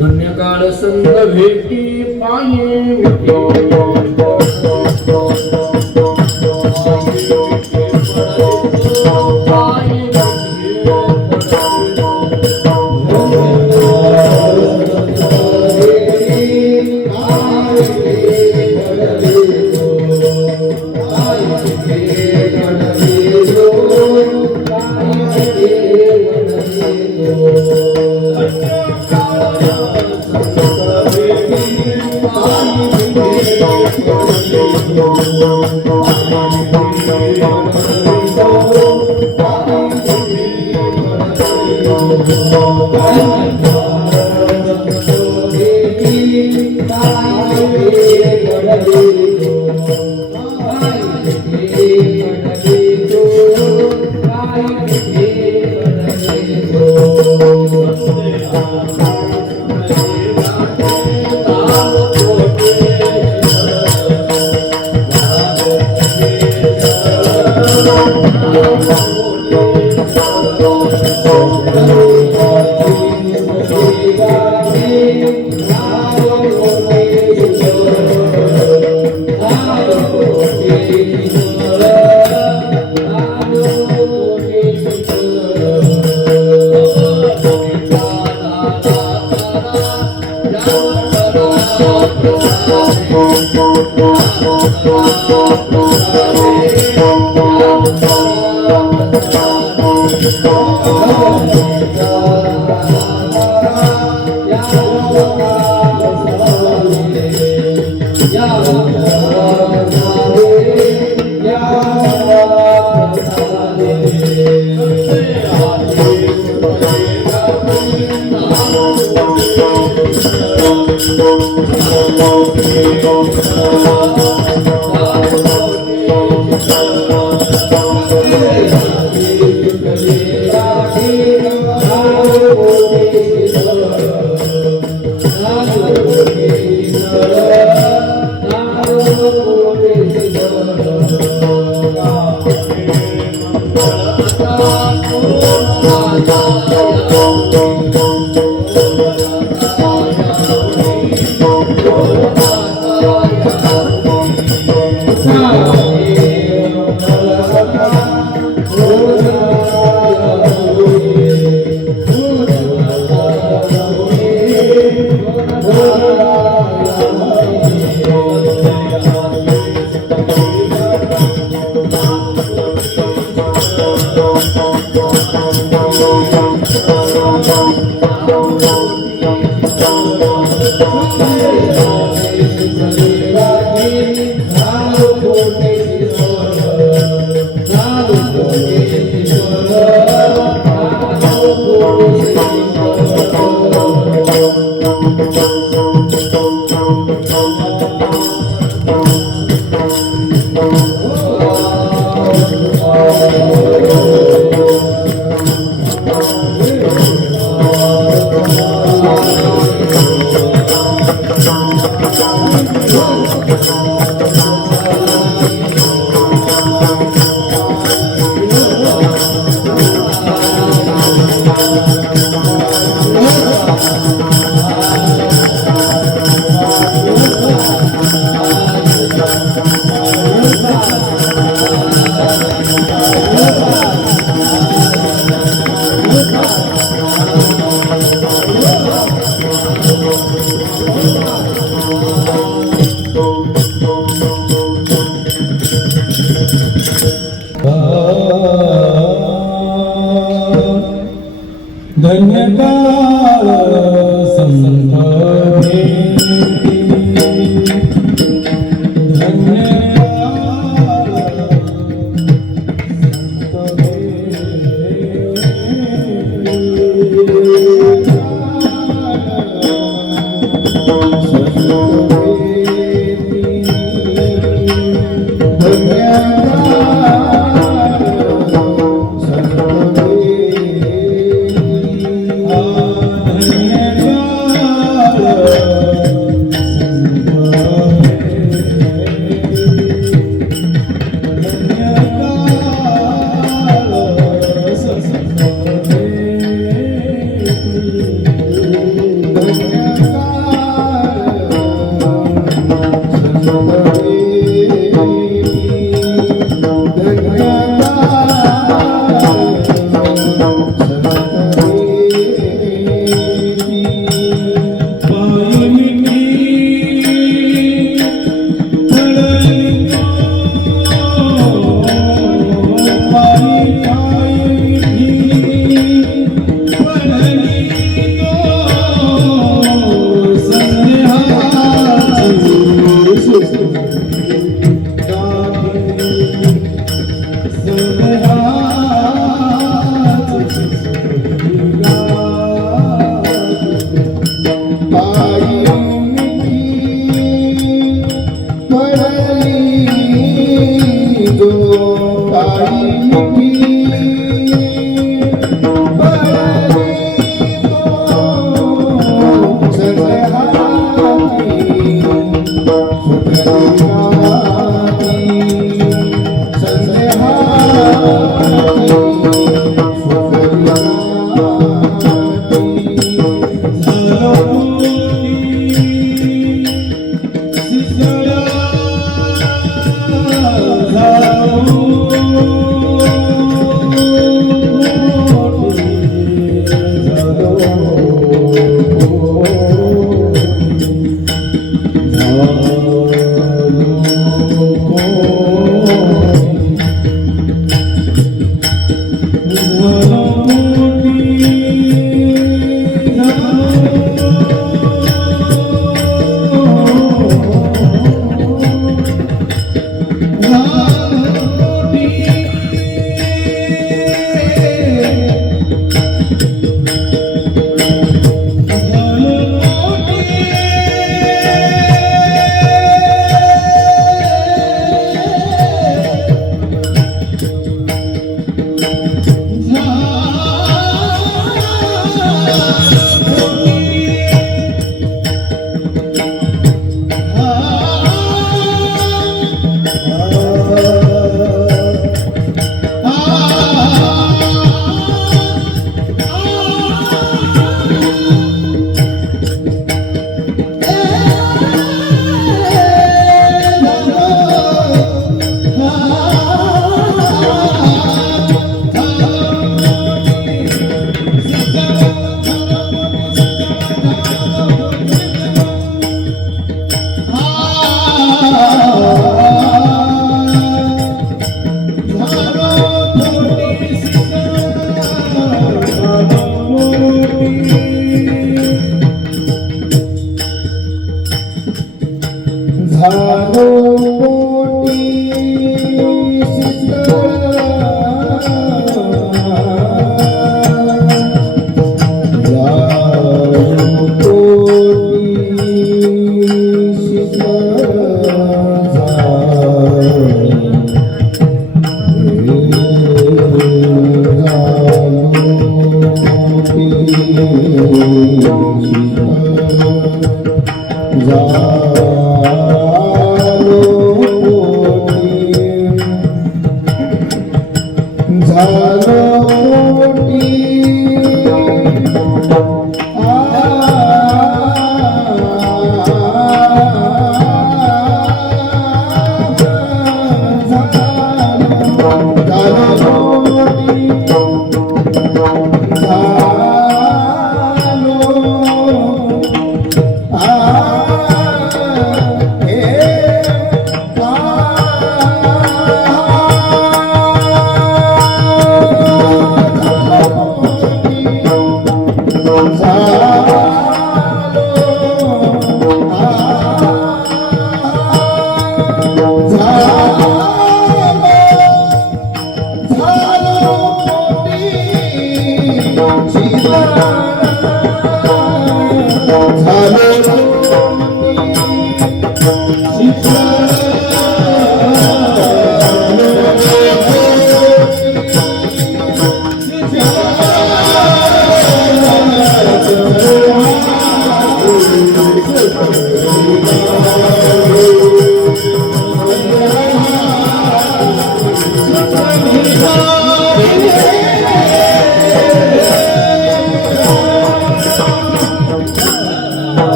धन्यकाळ संत भेटी पाये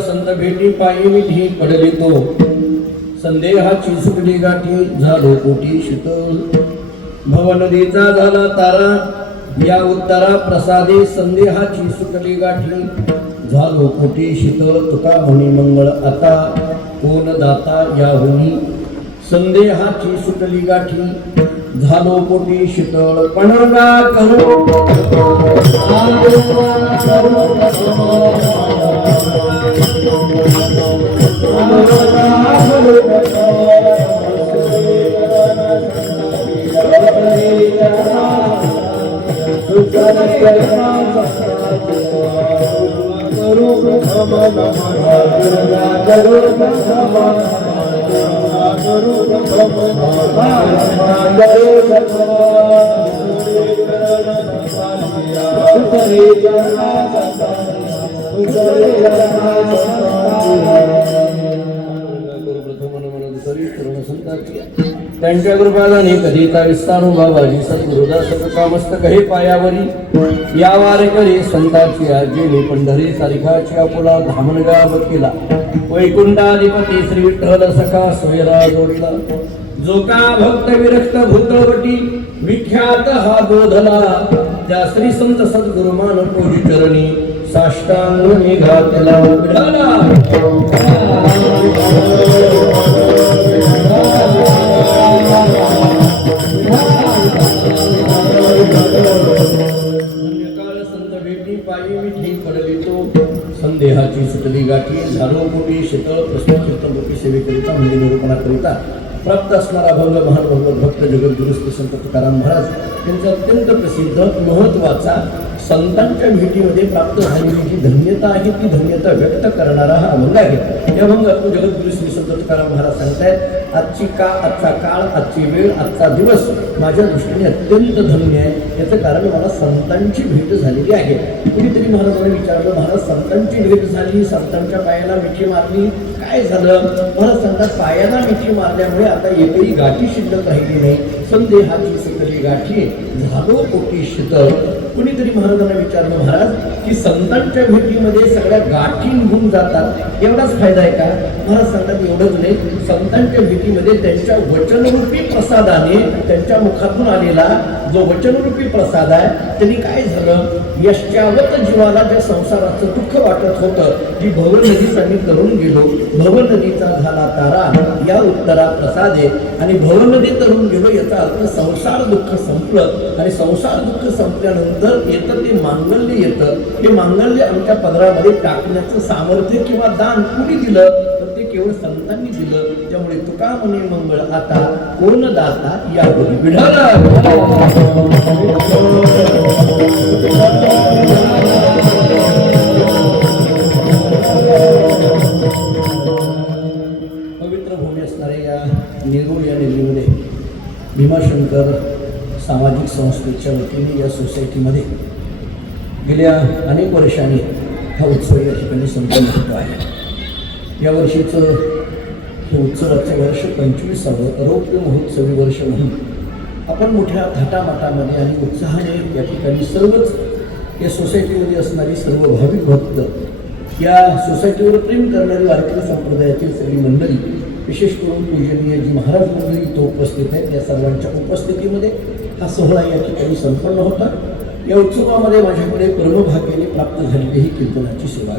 संत भेटी पायी विधी पडली तो संदेहाची सुटली गाठी झालो कोटी शीतल भव नदीचा झाला तारा या उत्तरा प्रसादे संदेहाची सुटली गाठी झालो कोटी शीतल तुका होणी मंगळ आता कोण दाता या होणी संदेहाची सुटली गाठी झालो कोटी शीतळ पणगा करू त्यांच्या कृपादाने कधीचा विस्तारू बाबाजी सद्गुरुदास कामस्तक हे पायावरी या वारेकरी संताची आजीने पंढरी सारिखाची आपुला धामणगाव केला वैकुंठाधिपती श्री विठ्ठल सखा सोयरा जोडला जो का भक्त विरक्त भूतवटी विख्यात हा बोधला त्या श्री संत सद्गुरु मान पूजी चरणी साष्टांग निघातला विढाला संदेहाची सुटली गाठी झालो कोटी शीतळ प्रश्न चित्तमूर्ती सेवेकरिता म्हणजे निरूपणाकरिता प्राप्त असणारा भंग महान भगवत भक्त जगद्गुरु संत तुकाराम महाराज त्यांचा अत्यंत प्रसिद्ध महत्वाचा संतांच्या भेटीमध्ये प्राप्त झालेली जी धन्यता आहे ती धन्यता व्यक्त करणारा हा अभंग आहे. या अभंगात जगद्गुरु श्री संत तुकाराम महाराज सांगतायत आजचा काळ आजची वेळ आजचा दिवस माझ्या दृष्टीने अत्यंत धन्य आहे. याचं कारण मला संतांची भेट झालेली आहे. कुणीतरी महाराजांना विचारलं महाराज संतांची भेट झाली संतांच्या पायाला मिठी मारली काय झालं. महाराज सांगतात पायाला मिठी मारल्यामुळे आता एकही गाठी शिल्लक राहिली नाही. संदेहाची सुटली गाठी झालो कोटी शीतळ. कुणीतरी महाराजांना विचारलं महाराज की संतांच्या भेटीमध्ये सगळ्या गाठी निघून जातात, एवढाच फायदा आहे का? महाराज सांगतात एवढंच नाही, संतांच्या भेटीमध्ये त्यांच्या वचनरूपी प्रसादाने, त्यांच्या मुखातून आलेला जो वचनरूपी प्रसाद आहे, त्यांनी काय झालं, यश्चावत जीवाला ज्या संसाराचं दुःख वाटत होतं, जी भव नदीच आम्ही तरून गेलो, भव नदीचा झाला तारा या उत्तरा प्रसादे, आणि भव नदी तरून गेलो याचा अर्थ संसार दुःख संपलं, आणि संसार दुःख संपल्यानंतर येतं ते मांगल्य येतं. हे मांगल्य आमच्या पदरामध्ये टाकण्याचं सामर्थ्य किंवा दान कुणी दिलं, तर ते केवळ संतांनी दिलं. त्यामुळे तुका म्हणे मंगळ आता कोण दाता या विढाला. पवित्र भूमी असणाऱ्या या नेरूळ या नदीमध्ये भीमाशंकर सामाजिक संस्थेच्या वतीने या सोसायटीमध्ये गेल्या अनेक वर्षांनी हा उत्सव या ठिकाणी संपन्न होतो आहे. यावर्षीचं हे उत्सवाचं वर्ष 25वे रौप्य महोत्सवी वर्ष म्हणून आपण मोठ्या थाटामाटामध्ये आणि उत्साहाने या ठिकाणी सर्वच या सोसायटीमध्ये असणारी सर्व भाविक भक्त, या सोसायटीवर प्रेम करणारी वारकरी संप्रदायातील सगळी मंडळी, विशेष करून पूजनीय जी महाराज मंडळी इथं उपस्थित आहेत, या सर्वांच्या उपस्थितीमध्ये हा सोहळा या ठिकाणी संपन्न होता. या उत्सवामध्ये माझ्याकडे परमभाग्याने प्राप्त झालेली ही कीर्तनाची सेवा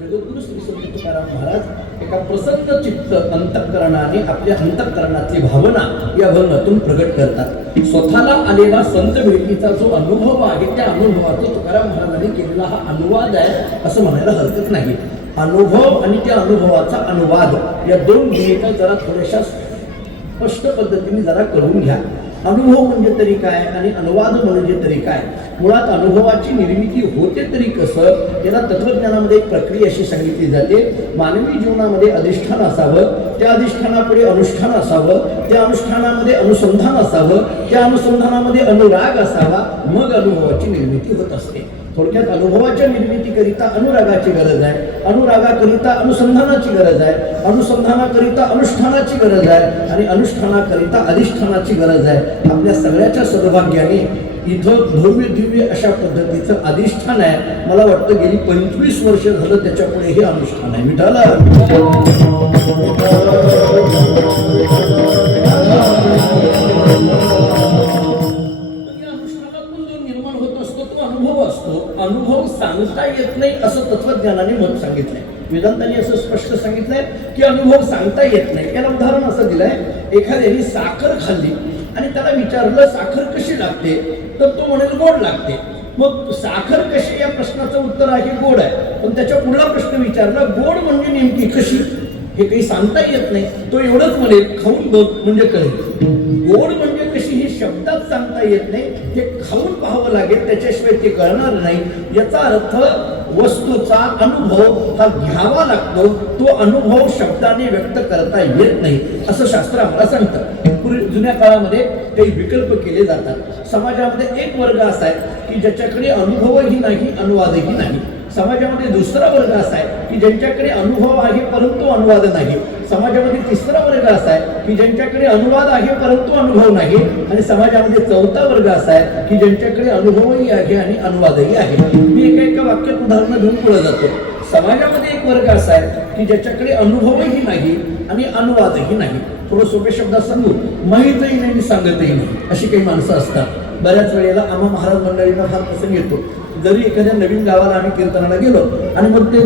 जगद्गुरु श्री संत तुकाराम महाराज एका प्रसन्न चित्त अंतःकरणाने आपल्या अंतःकरणातली भावना या अभंगातून प्रगट करतात. स्वतःला आलेला संत भेटीचा जो अनुभव आहे, त्या अनुभवाचा तुकाराम महाराजांनी केलेला हा अनुवाद आहे असं म्हणायला हरकत नाही. अनुभव आणि त्या अनुभवाचा अनुवाद या दोन भूमिका जरा थोड्याशा स्पष्ट पद्धतीने जरा करून घ्या. अनुभव म्हणजे तरी काय आणि अनुवाद म्हणजे तरी काय? मुळात अनुभवाची निर्मिती होते तरी कसं, याला तत्वज्ञानामध्ये एक प्रक्रिया अशी सांगितली जाते. मानवी जीवनामध्ये अधिष्ठान असावं, त्या अधिष्ठानापुढे अनुष्ठान असावं, त्या अनुष्ठानामध्ये अनुसंधान असावं, त्या अनुसंधानामध्ये अनुराग असावा, मग अनुभवाची निर्मिती होत असते. थोडक्यात अनुभवाच्या निर्मितीकरिता अनुरागाची गरज आहे, अनुरागाकरिता अनुसंधानाची गरज आहे, अनुसंधानाकरिता अनुष्ठानाची गरज आहे, आणि अनुष्ठानाकरिता अधिष्ठानाची गरज आहे. आपल्या सगळ्याच्या सद्भाग्याने इथं भव्य दिव्य अशा पद्धतीचं अधिष्ठान आहे. मला वाटतं गेली 25 वर्ष झालं त्याच्या पुढे हे अनुष्ठान आहे. विठाला अनुभव सांगता येत नाही असं तत्वज्ञानाने मत सांगितलंय. वेदांतांनी असं स्पष्ट सांगितलंय की अनुभव सांगता येत नाही. याला उदाहरण असं दिलंय, एखाद्याने साखर खाल्ली आणि त्याला विचारलं साखर कशी लागते, तर तो म्हणेल गोड लागते. मग साखर कशी या प्रश्नाचं उत्तर आहे गोड आहे, पण त्याच्या पुढला प्रश्न विचारला गोड म्हणजे नेमकी कशी, हे काही सांगता येत नाही. तो एवढंच म्हणेल खाऊन बघ म्हणजे कळेल. गोड म्हणजे कशी ही शब्दात सांगता येत नाही, ते खाऊन पाहावं लागेल, त्याच्याशिवाय ते कळणार नाही. याचा अर्थ वस्तूचा अनुभव हा घ्यावा लागतो, तो अनुभव शब्दाने व्यक्त करता येत नाही असं शास्त्र आम्हाला सांगतं. जुन्या काळामध्ये काही विकल्प केले जातात. समाजामध्ये एक वर्ग असा आहे की ज्याच्याकडे अनुभवही नाही, अनुवादही नाही. समाजामध्ये दुसरा वर्ग असा आहे की ज्यांच्याकडे अनुभव आहे परंतु अनुवाद नाही. समाजामध्ये तिसरा वर्ग असा आहे की ज्यांच्याकडे अनुवाद आहे परंतु अनुभव नाही. आणि समाजामध्ये चौथा वर्ग असा आहे की ज्यांच्याकडे अनुभवही आहे आणि अनुवादही आहे. मी एका वाक्यात उदाहरण देऊन पुढे जातो. समाजामध्ये एक वर्ग असा आहे की ज्याच्याकडे अनुभवही नाही आणि अनुवादही नाही. थोडं सोप्या शब्दात सांगू, माहीतही नाही आणि सांगतही नाही अशी काही माणसं असतात. बऱ्याच वेळेला आम्हा महाराज मंडळींना फार प्रसंग येतो. जरी एखाद्या नवीन गावाला आम्ही कीर्तनाला गेलो आणि मग ते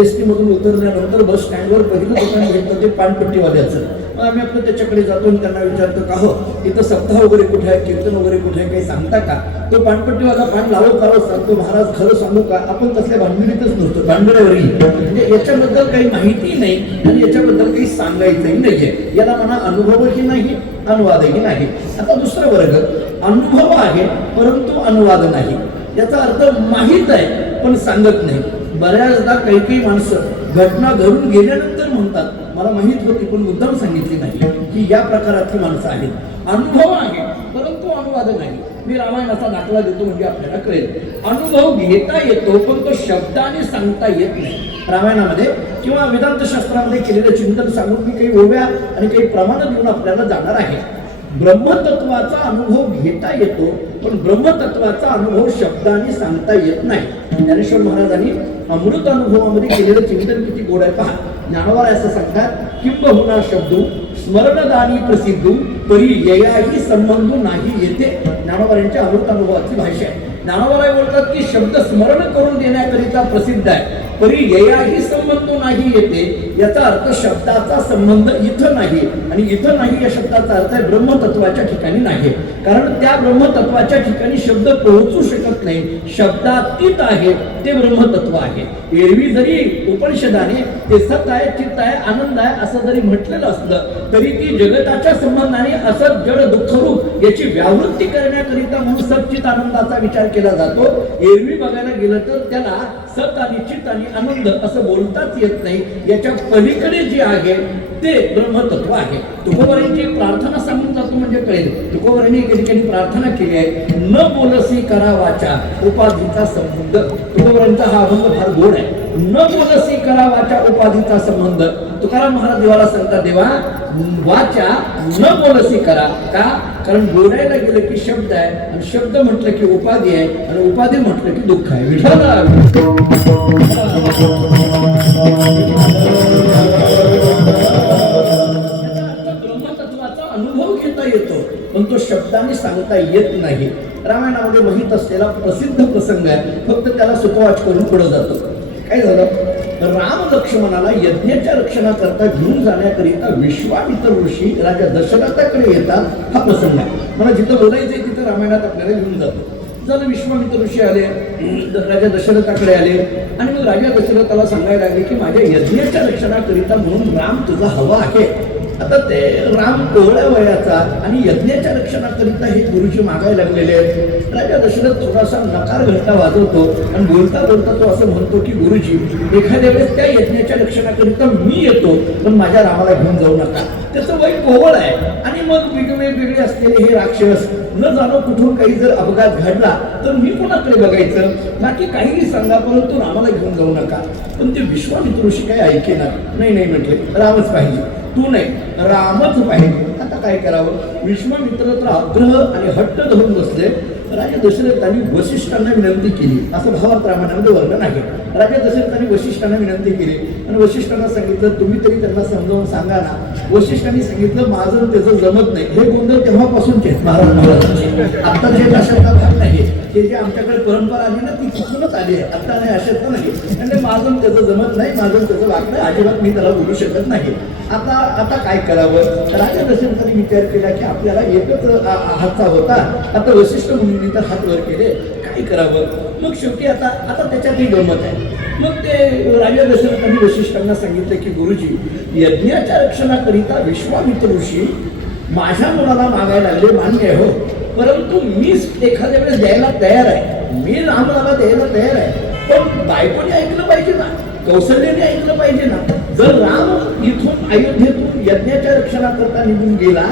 एस टी मधून उतरल्यानंतर बस स्टँडवर पहिलं दुकान भेटतं ते पानपट्टीवाल्याचं. मग आम्ही आपलं त्याच्याकडे जातो आणि त्यांना विचारतो का हो इथं सप्ताह वगैरे कुठे आहे, कीर्तन वगैरे कुठे आहे, काही सांगता का? तो पानपट्टीवाला पान लावत सांगतो महाराज खरं सांगू का, आपण तसल्या भानगडीतच नसतो, भानगड्यावरही. म्हणजे याच्याबद्दल काही माहिती नाही आणि याच्याबद्दल काही सांगायचंही नाहीये. याला म्हणा अनुभवही नाही, अनुवादही नाही. आता दुसरा वर्ग अनुभव आहे परंतु अनुवाद नाही. याचा अर्थ माहीत आहे पण सांगत नाही. बऱ्याचदा काही माणसं घटना घडून गेल्यानंतर म्हणतात मला माहीत होती पण मुद्दाम सांगितली नाही, की या प्रकारातली माणसं आहेत. अनुभव आहे परंतु अनुवाद अपवाद नाही. मी रामायणाचा दाखला देतो म्हणजे आपल्याला कळेल. अनुभव घेता येतो पण तो शब्दाने सांगता येत नाही. रामायणामध्ये किंवा वेदांत शास्त्रामध्ये केलेलं चिंतन सांगून मी काही ओव्या आणि काही प्रमाण देऊन आपल्याला जाणार आहे. ब्रह्मतत्वाचा अनुभव घेता येतो पण ब्रह्मतत्वाचा अनुभव शब्दाने सांगता येत नाही. ज्ञानेश्वर महाराजांनी अमृत अनुभवामध्ये केलेलं चिंतन किती गोड आहे पहा. ज्ञानोबा असं सांगतात, किंबहुना शब्दो स्मरणदानी प्रसिद्धू परी येयाही संबंध नाही येते. ज्ञानोबा यांच्या अमृत अनुभवाची भाषा आहे. ज्ञानोबा बोलतात की शब्द स्मरण करून देण्याकरिता प्रसिद्ध आहे, परी येयाही संबंध नाही येते. याचा अर्थ शब्दाचा संबंध इथं नाही आणि इथं नाही या शब्दाचा अर्थ आहे ब्रह्मतत्वाच्या ठिकाणी नाही. कारण त्या ब्रह्मतत्वाच्या ठिकाणी शब्द पोहोचू शकत नाही. शब्दातीत आहे ते ब्रह्मतत्व आहे. एरवी जरी उपनिषदाने ते सत आहे, चित्त आहे, आनंद आहे असं जरी म्हटलेलं असलं तरी ती जगताच्या संबंधाने असत जड दुःखरूप याची व्यावृत्ती करण्याकरिता म्हणून सच्चित आनंदाचा विचार केला जातो. एरवी बघायला गेलं तर त्याला सत आणि चित्त आणि आनंद असं बोलताच येत नाही. याच्या पलीकडे जे आहे ते ब्रह्मतत्व आहे. तुकोबारांची प्रार्थना सांगून जातो म्हणजे कळेल. तुकोबारांनी एके ठिकाणी प्रार्थना केली आहे, न बोलसी करा वाचा उपाधीचा संबंध. तुकोबारांचा हा अभंग फार गोड आहे. न बोलसी करा वाचा उपाधीचा संबंध. तुकाराम महाराज देवाला सांगतात, देवा वाचा न बोलसी करा. का? कारण बोलायला गेलं की शब्द आहे आणि शब्द म्हटलं की उपाधी आहे आणि उपाधी म्हटलं की दुःख आहे. ब्रह्मतत्वाचा अनुभव घेता येतो पण तो शब्दाने सांगता येत नाही. रामायणामध्ये माहीत असलेला प्रसिद्ध प्रसंग आहे, फक्त त्याला सुतवाच करून पुढे जातो. काय झालं? राम लक्ष्मणाला यज्ञाच्या रक्षणाकरता घेऊन जाण्याकरिता विश्वामित्र ऋषी राजा दशरथाकडे येतात. हा प्रसंग आहे. मला जिथं बोलायचंय तिथं रामायणात आपल्याला घेऊन जातो. जर विश्वामित्र ऋषी आले, राजा दशरथाकडे आले आणि मग राजा दशरथाला सांगायला लागले की माझ्या यज्ञाच्या रक्षणाकरिता म्हणून राम तुझा हवा आहे. आता ते राम कोवळ्या वयाचा आणि यज्ञाच्या रक्षणाकरिता हे गुरुजी मागायला लागलेले आहेत. राजा दशरथ थोडासा नकार घंटा वाजवतो आणि बोलता बोलता तो असं म्हणतो की गुरुजी एखाद्या वेळेस त्या यज्ञाच्या रक्षणाकरिता मी येतो पण माझ्या रामाला घेऊन जाऊ नका. त्याचं वय कोवळ आहे आणि मग वेगवेगळे असलेले हे राक्षस न जाणं कुठून काही जर अपघात घडला तर मी कोणाकडे बघायचं, बाकी काहीही सांगा परंतु रामाला घेऊन जाऊ नका. पण ते विश्वामित्र ऋषी काही ऐकेना. नाही म्हटले, रामच पाहिजे, तू नाही रामच पाहिजे. आता काय करावं? विश्वामित्र तर आग्रह आणि हट्ट धरून बसले. राजा दशरथांनी वशिष्ठांना विनंती केली, असं भावार्थ रामायणामध्ये वर्णन आहे. राजा दशरथांनी वशिष्ठांना विनंती केली आणि वशिष्ठांना सांगितलं तुम्ही तरी त्यांना समजावून सांगा ना. वशिष्ठांनी सांगितलं माझं त्याचं जमत नाही. हे गोंधळ तेव्हापासूनचे महाराजांचे, आता जे अशातला भाग नाही. हे जे आमच्याकडे परंपरा आली ना ती चुकूनच आली आहे, आता नाही अशातलं नाही. म्हणजे माझं त्याचं जमत नाही, माझं त्याचं वागणं अजिबात मी त्याला बोलू शकत नाही. आता काय करावं? राजा दशरथांनी विचार केला की आपल्याला एकच हातचा होता, आता वशिष्ठ मुनींनी तर हात वर केले, काय करावं? मग शेवटी आता त्याच्यातही गंमत आहे. मग ते राजा दशरथांनी वशिष्ठांना सांगितलं की गुरुजी यज्ञाच्या रक्षणाकरिता विश्वामित्र ऋषी माझ्या मुलाला मागायला लागले, मान्य आहे हो, परंतु मीच एखाद्या वेळेस द्यायला तयार आहे, मी रामाला द्यायला तयार आहे. पण बायकोने ऐकलं पाहिजे ना, कौशल्याने ऐकलं पाहिजे ना. जर राम इथून अयोध्येतून यज्ञाच्या रक्षणाकरता निघून गेला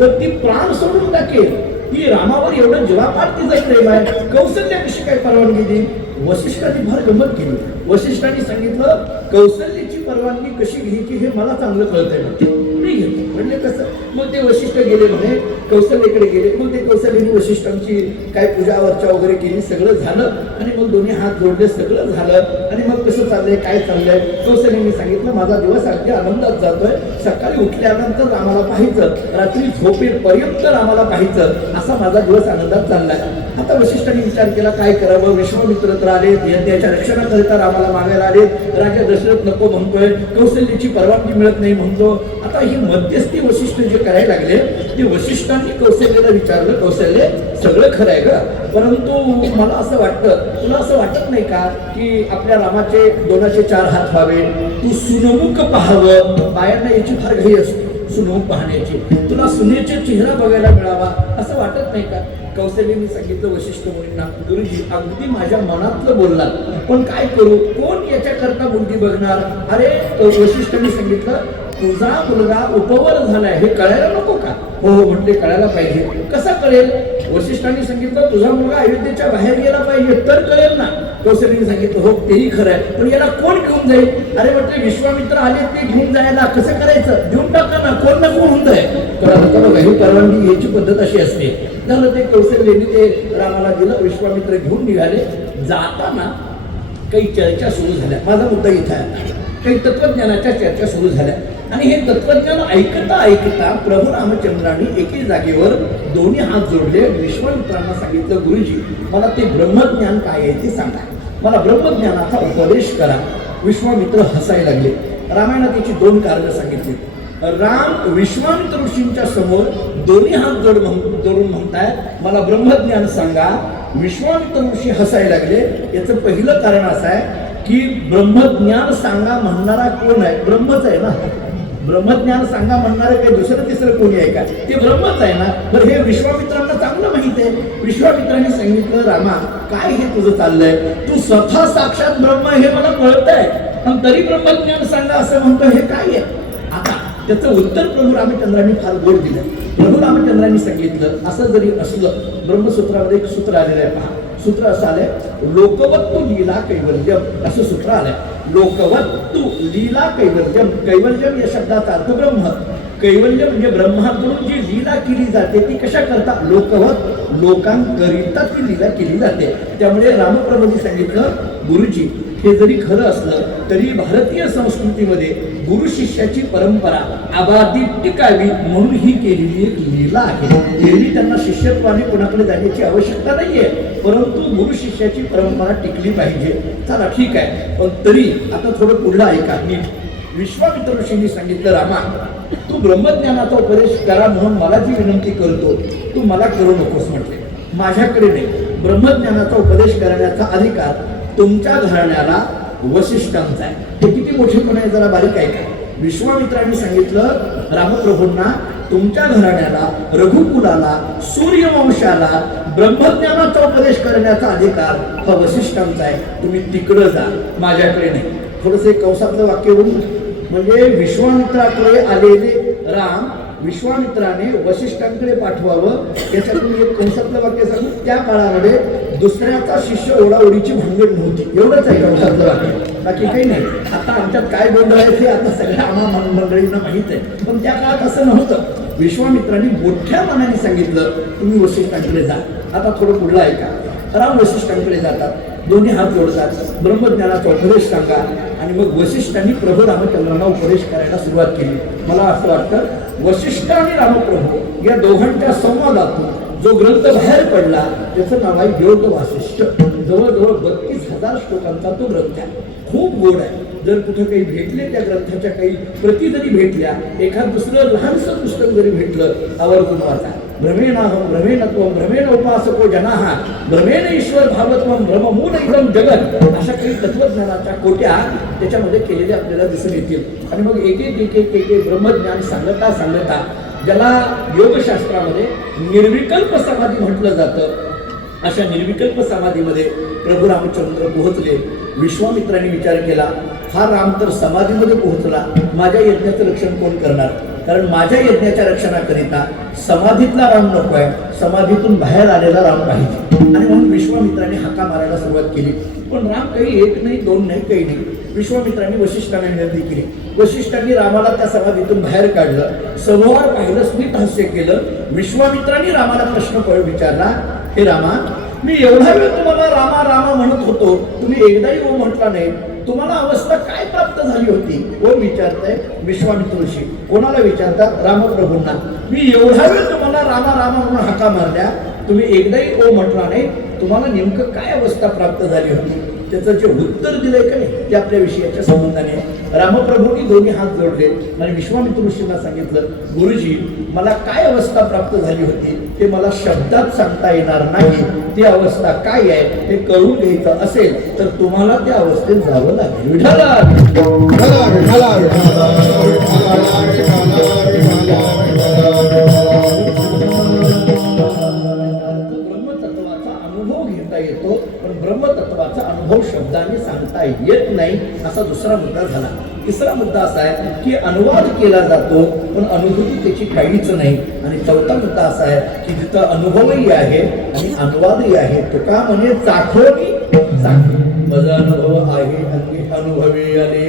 तर ती प्राण सोडून टाकेल. ती रामावर एवढं जीवापाड तिचं प्रेम आहे, कौशल्या कशी काय परवानगी देईल? वशिष्ठांनी फार गंमत केली. वशिष्ठांनी सांगितलं कौशल्याची परवानगी कशी घ्यायची हे मला चांगलं कळतंय म्हणते, मी घेतो. म्हणजे कसं? मग ते वशिष्ठ गेले म्हणे कौशल्याकडे गेले. मग ते कौशल्याने वशिष्ठांची काय पूजा वर्चा वगैरे केली, सगळं झालं आणि मग दोन्ही हात जोडले, सगळं झालं. आणि मग कसं चाललंय, काय चाललंय? कौशल्याने सांगितलं माझा दिवस अगदी आनंदात जातोय, सकाळी उठल्यानंतर रामाला पाहायचं, रात्री झोपेपर्यंत रामाला पाहायचं, असा माझा दिवस आनंदात चाललाय. आता वशिष्ठांनी विचार केला काय करावं? विश्वामित्र तर आले, यज्ञाच्या रक्षणाकरिता रामाला मागायला आले. राजा दशरथ नको म्हणतोय, कौशल्याची परवानगी मिळत नाही म्हणतो. आता ही मध्यस्थी वशिष्ठ जे करायला लागले ते वशिष्ठांनी कौशल्याला विचारलं, कौशल्य सगळं खरं आहे ग, परंतु मला असं वाटतं, तुला असं वाटत नाही का की आपल्या रामाचे दोनाचे 4 हात व्हावे, तू सुनमुख पाहावं, बायांना याची फार घाई असते सुनमुख पाहण्याची, तुला सुनेचा चेहरा बघायला मिळावा असं वाटत नाही का? कौशल्याने सांगितलं वशिष्ठ मुनींना, गुरुजी अगदी माझ्या मनातलं बोललात, पण काय करू, कोण याच्याकरता बुद्धी बघणार? अरे वशिष्ठांनी सांगितलं तुझा मुलगा उपवर झालाय हे कळायला नको का? हो म्हटले कळायला पाहिजे. कसा कळेल? वसिष्ठांनी सांगितलं तुझा मुलगा अयोध्येच्या बाहेर गेला पाहिजे तर कळेल ना. कौशल्यने सांगितलं हो तेही खरं आहे, पण याला कोण घेऊन जाईल? अरे म्हटलं विश्वामित्र आले ते घेऊन जायला कसं करायचं? देऊन टाका ना, कोण ना कोण होत आहे. तर बघा ही परवानगी याची पद्धत अशी असते. झालं ते कौशल्यने ते रामाला दिलं, विश्वामित्र घेऊन निघाले. जाताना काही चर्चा सुरू झाल्या. माझा मुद्दा इथं आहे, काही तत्वज्ञानाच्या चर्चा सुरू झाल्या आणि हे तत्वज्ञान ऐकता ऐकता प्रभू रामचंद्रांनी एके जागेवर दोन्ही हात जोडले. विश्वामित्रांना सांगितलं गुरुजी मला ते ब्रह्मज्ञान काय आहे ते सांगा, मला ब्रह्मज्ञानाचा उपदेश करा. विश्वामित्र हसायला लागले. रामायणात त्याची दोन कारणं सांगितली. राम विश्वामित्र ऋषींच्या समोर दोन्ही हात जोडून म्हणतायत मला ब्रह्मज्ञान सांगा. विश्वामित्र ऋषी हसायला लागले. याचं पहिलं कारण असं आहे की ब्रह्मज्ञान सांगा म्हणणारा कोण आहे? ब्रह्मच आहे ना. ब्रह्मज्ञान सांगा म्हणणारे काही दुसरं तिसरं कोणी आहे का? ते ब्रह्मच आहे ना. तर हे विश्वामित्रांना चांगलं माहित आहे. विश्वामित्रांनी सांगितलं रामा काय हे तुझं चाललंय? तू स्वतः साक्षात ब्रह्म हे मला कळत आहे, पण तरी ब्रह्मज्ञान सांगा असं म्हणतो, हे काय आहे? आता त्याचं उत्तर प्रभू रामचंद्रांनी फार गोड दिलं. प्रभू रामचंद्रांनी सांगितलं असं जरी असलं, ब्रह्मसूत्रामध्ये एक सूत्र आलेलं आहे पहा. सूत्र असं आलंय लोकवत्तु लीला कैवल्यम असं सूत्र आलंय. लोकवत्तु लीला कैवल्यम. कैवल्यम या शब्दाचा अर्थ ब्रह्म. कैवल्य म्हणजे ब्रह्माकडून जी लीला केली जाते ती कशा करता? लोकवत लोकांकरिता ती लीला केली जाते. त्यामुळे रामप्रभूंनी सांगितलं गुरुजी हे जरी खरं असलं तरी भारतीय संस्कृतीमध्ये गुरु शिष्याची परंपरा अबाधित टिकावी म्हणून ही केलेली एक लीला आहे. एरवी त्यांना शिष्यत्वाने कोणाकडे जाण्याची आवश्यकता नाहीये, परंतु गुरु शिष्याची परंपरा टिकली पाहिजे. चला ठीक आहे, पण तरी आता थोडं पुढलं ऐका नीट. विश्वामित्र ऋषींनी सांगितलं रामा तू ब्रह्मज्ञानाचा उपदेश करा म्हणून मला जी विनंती करतो तू मला करू नकोस म्हटले. माझ्याकडे नाही. ब्रह्मज्ञानाचा उपदेश करण्याचा अधिकार तुमच्या घराण्याला वसिष्ठांचा आहे. हे किती मोठेपण आहे जरा बारीक ऐका. विश्वामित्रांनी सांगितलं रामप्रभूंना तुमच्या घराण्याला रघुकुलाला सूर्यवंशाला ब्रह्मज्ञानाचा उपदेश करण्याचा अधिकार हा वसिष्ठांचा आहे. तुम्ही तिकडं जा, माझ्याकडे नाही. थोडंसं एक कंसातलं वाक्य होऊन म्हणजे विश्वामित्राकडे आलेले राम विश्वामित्राने वसिष्ठांकडे पाठवावं याच्यातून एक कंसातलं वाक्य सांगू. त्या काळामध्ये दुसऱ्याचा शिष्य ओढाओढीची भानगड नव्हती. एवढंच आहे कंसातलं वाक्य, बाकी काही नाही. आता आमच्यात काय गोंधळ आहे ते आता सगळ्या आम्हा मंडळींना माहित आहे, पण त्या काळात असं नव्हतं. विश्वामित्रांनी मोठ्या मनाने सांगितलं तुम्ही वसिष्ठांकडे जा. आता थोडं पुढलं ऐका. राम वसिष्ठांकडे जातात, दोन्ही हात जोडतात, ब्रह्मज्ञानाचा उपदेश सांगा. आणि मग वसिष्ठांनी प्रभू रामचंद्रांना उपदेश करायला सुरुवात केली. मला असं वाटतं वसिष्ठ आणि रामप्रभू या दोघांच्या संवादातून जो ग्रंथ बाहेर पडला त्याचं नाव आहे योग वासिष्ठ. जवळजवळ 32,000 श्लोकांचा तो ग्रंथ आहे. खूप गोड आहे. जर कुठे काही भेटले त्या ग्रंथाच्या काही प्रती जरी भेटल्या, एखाद दुसरं लहानसं पुस्तक जरी भेटलं आवर्जून वाचा. भ्रमेणाहं भ्रमेणत्वं भ्रमेण उपासको जनाः भ्रमेण ईश्वर भावत्वं भ्रममूल इदं जगत. अशा काही तत्वज्ञानाच्या कोट्या त्याच्यामध्ये केलेल्या आपल्याला दिसून येतील. आणि मग एक एक ब्रह्मज्ञान सांगता सांगता ज्याला योगशास्त्रामध्ये निर्विकल्प समाधी म्हटलं जातं, अशा निर्विकल्प समाधीमध्ये प्रभू रामचंद्र पोहोचले. विश्वामित्रांनी विचार केला हा राम तर समाधीमध्ये पोहोचला, माझ्या यज्ञाचं रक्षण कोण करणार? कारण माझ्या यज्ञाच्या रक्षणाकरिता समाधीतला राम नको आहे, समाधीतून बाहेर आलेला राम पाहिजे. आणि म्हणून विश्वामित्रांनी हाका मारायला सुरुवात केली. पण राम काही एक नाही दोन नाही काही नाही. विश्वामित्रांनी वसिष्ठांना विनंती केली. वसिष्ठांनी रामाला त्या समाधीतून बाहेर काढलं, समोर पाहिलं, स्मित हास्य केलं. विश्वामित्रांनी रामाला प्रश्न विचारला हे रामा मी एवढा वेळ तुम्हाला रामा रामा म्हणत होतो, तुम्ही एकदाही ओ म्हटला नाही, तुम्हाला अवस्था काय प्राप्त झाली होती? कोण विचारताय? विश्वामित्र ऋषी. कोणाला विचारतात? रामप्रभूंना. मी एवढा वेळ तुम्हाला रामा रामा म्हणून हाका मारल्या, तुम्ही एकदाही ओ म्हटला नाही, तुम्हाला नेमकं काय अवस्था प्राप्त झाली होती? त्याचं जे उत्तर दिलंय का नाही ते आपल्या विषयाच्या संबंधाने. रामप्रभूंनी दोन्ही हात जोडले आणि विश्वामित्र ऋषींना सांगितलं गुरुजी मला काय अवस्था प्राप्त झाली होती ते मला शब्दात सांगता येणार नाही. ती अवस्था काय आहे हे कळून घ्यायचं असेल तर तुम्हाला त्या अवस्थेत जावं लागेल. ब्रह्मतत्वाचा अनुभव घेता येतो, पण ब्रह्मतत्वाचा अनुभव शब्दाने सांगता येत नाही. असा दुसरा मुद्दा झाला. तिसरा मुद्दा असा आहे की अनुवाद केला जातो पण अनुभूती त्याची काहीच नाही. आणि चौथा मुद्दा असा आहे की जिथं अनुभवही आहे आणि अनुवादही आहे. तुका म्हणे चाखोनी चाखो माझा अनुभव आहे आणि अनुभवी आले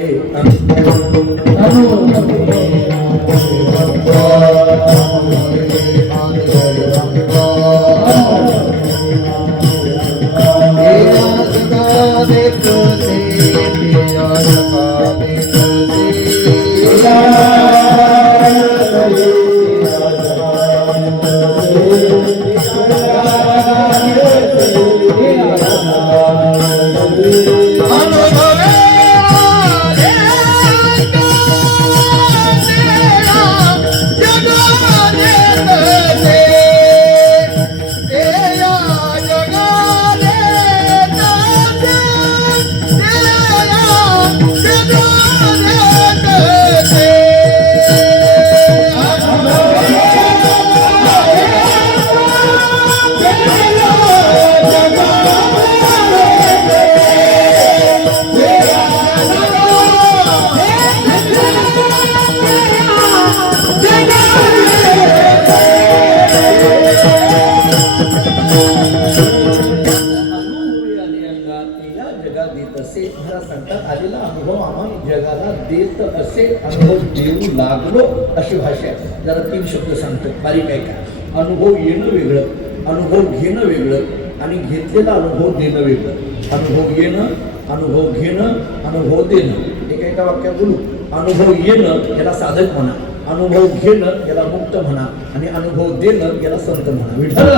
आलेला अनुभव आम्हाला जगाला देत असे अनुभव देऊ लागलो अशी भाषा आहे. जरा 3 शब्द सांगतो बारीक आहे का. अनुभव येणं वेगळं, अनुभव घेणं वेगळं आणि घेतलेला अनुभव देणं वेगळं. अनुभव येणं, अनुभव घेणं, अनुभव देणं. एका वाक्यात बोलू. अनुभव येणं याला साधक म्हणा, अनुभव घेणं याला मुक्त म्हणा आणि अनुभव देणं याला संत म्हणा. विठ्ठल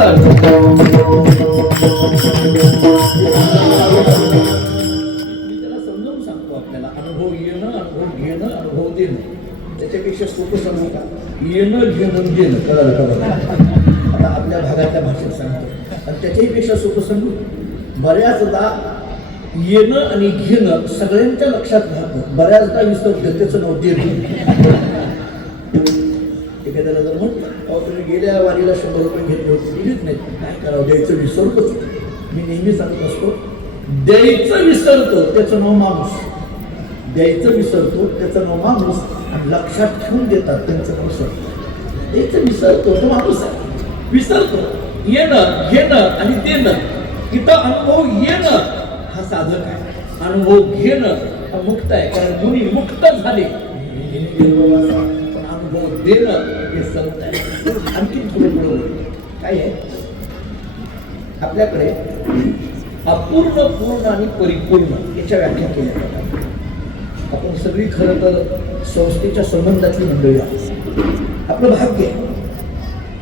अनुभव येणं, अनुभव घेणं, अनुभव देणं त्याच्यापेक्षा सोपं सांगू का. येणं घेणं घेणं कळलं का बघा. आता आपल्या भागातल्या भाषेत सांगतो आणि त्याच्याही पेक्षा सोपं सांगू. बऱ्याचदा येणं आणि घेणं सगळ्यांच्या लक्षात राहतं, बऱ्याचदा विसरतं. त्याचं नाव देणं. एखाद्याला जर म्हटलं अहो तुम्ही गेल्या वारीला 100 रुपये घेतले होते, दिलीच नाही, काय करावं, द्यायचं विसरतोच. मी नेहमी सांगत असतो द्यायचं विसरतो त्याचं नाव माणूस. द्यायचं विसरतो त्याचं नाव माणूस आणि लक्षात ठेवून देतात त्यांचं नाव सरतो. द्यायचं विसरतो तो माणूस आहे, विसरतो. येणं घेणं आणि देणं. इथं अनुभव येणं हा साधक आहे, अनुभव घेणं हा मुक्त आहे. कारण मुनी मुक्त झाले. पण अनुभव देणं हे संत आहे. आणखी थोडं पुढं काय आहे आपल्याकडे अपूर्ण, पूर्ण आणि परिपूर्ण याच्या व्याख्या केल्या जातात. आपण सगळी खरं तर संस्थेच्या संबंधातली मंडळी आहोत. आपलं भाग्य आहे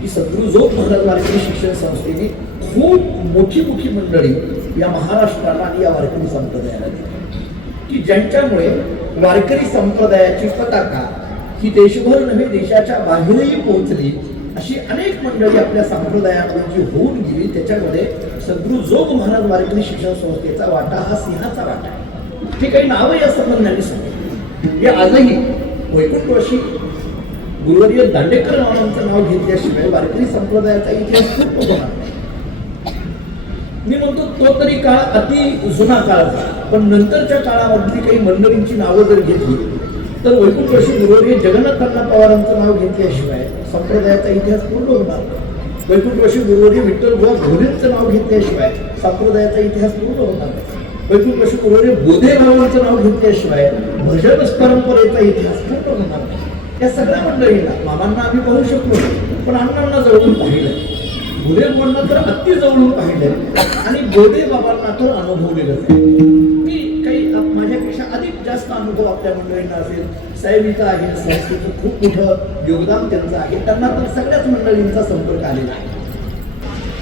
की सद्गुरू जोग महाराज वारकरी शिक्षण संस्थेने खूप मोठी मोठी मंडळी या महाराष्ट्राला आणि या वारकरी संप्रदायाला दिली की ज्यांच्यामुळे वारकरी संप्रदायाची पताका ही देशभर नव्हे देशाच्या बाहेरही पोहोचली. अशी अनेक मंडळी आपल्या संप्रदायाकडून जी होऊन गेली. त्याच्यामध्ये सद्गुरू जोग महाराज वारकरी शिक्षण संस्थेचा वाटा हा सिंहाचा वाटा आहे. हे काही नावं या संबंधाने सांगितलं. हे आजही वैकुंठवासी गुरुवर्य दांडेकर नावांचं नाव घेतल्याशिवाय वारकरी संप्रदायाचा इतिहास खूप होणार नाही. मी म्हणतो तो तरी काळ अति जुना काळ झाला. पण नंतरच्या काळामधली काही मंडळींची नावं जर घेतली तर वैकुंठवासी गुरुवर्य जगन्नाथ अण्णा पवारांचं नाव घेतल्याशिवाय संप्रदायाचा इतिहास पूर्ण होणार नाही. वैकुंठवासी गुरुवर्य विठ्ठलबुवा घोडेंचं नाव घेतल्याशिवाय संप्रदायाचा इतिहास पूर्ण होणार नाही. वैकुंठवासी गुरुवर्य बोधे भावांचं नाव घेतल्याशिवाय भजन परंपरेचा इतिहास पूर्ण होणार नाही. या सगळ्या मंडळींना मामांना आम्ही पाहू शकलो पण अण्णांना जवळून पाहिलं, बोधे भावांना तर अति जवळून पाहिलं आणि बोधे बाबांना तर अनुभवलेलं आहे. मी काही माझ्यापेक्षा अधिक जास्त अनुभव आपल्या मंडळींना असेल. साहेब इथं आहे, संस्थेचं खूप मोठं योगदान त्यांचं आहे. त्यांना तर सगळ्याच मंडळींचा संपर्क आलेला आहे.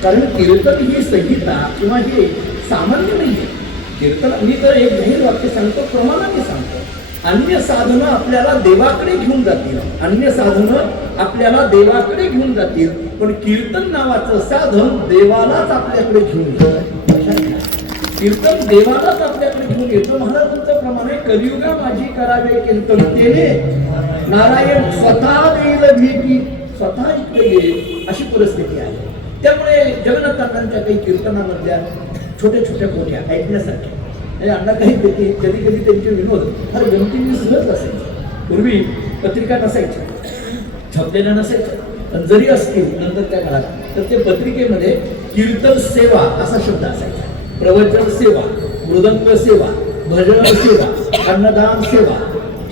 कारण कीर्तन ही संगीता किंवा हे सामान्य नाही आहे. कीर्तन मी तर एक जाहीर वाक्य सांगतो, प्रमाणाने सांगतो. अन्य साधनं आपल्याला देवाकडे घेऊन जातील, अन्य साधनं आपल्याला देवाकडे घेऊन जातील, पण कीर्तन नावाचं साधन देवालाच आपल्याकडे घेऊन येतं. कीर्तन देवालाच आपल्याकडे घेऊन येतो. महाराजांचं प्रमाणे कलियुगा माझी करावे कीर्तन केले, नारायण स्वतः देईल भेटी, स्वतः इकडे येईल अशी परिस्थिती आहे. त्यामुळे जगन्नाथ अण्णांच्या काही कीर्तनामधल्या छोट्या छोट्या कोठ्या ऐकण्यासाठी हे अण्णा काही कधी कधी त्यांचे विनोद फार गमतीने सहज असायचे. पूर्वी पत्रिका नसायच्या, छापलेल्या नसायच्या, पण जरी असतील नंतरच्या काळात तर ते पत्रिकेमध्ये कीर्तन सेवा असा शब्द असायचा. प्रवचन सेवा, मृदंग सेवा, भजन सेवा, अन्नदान सेवा,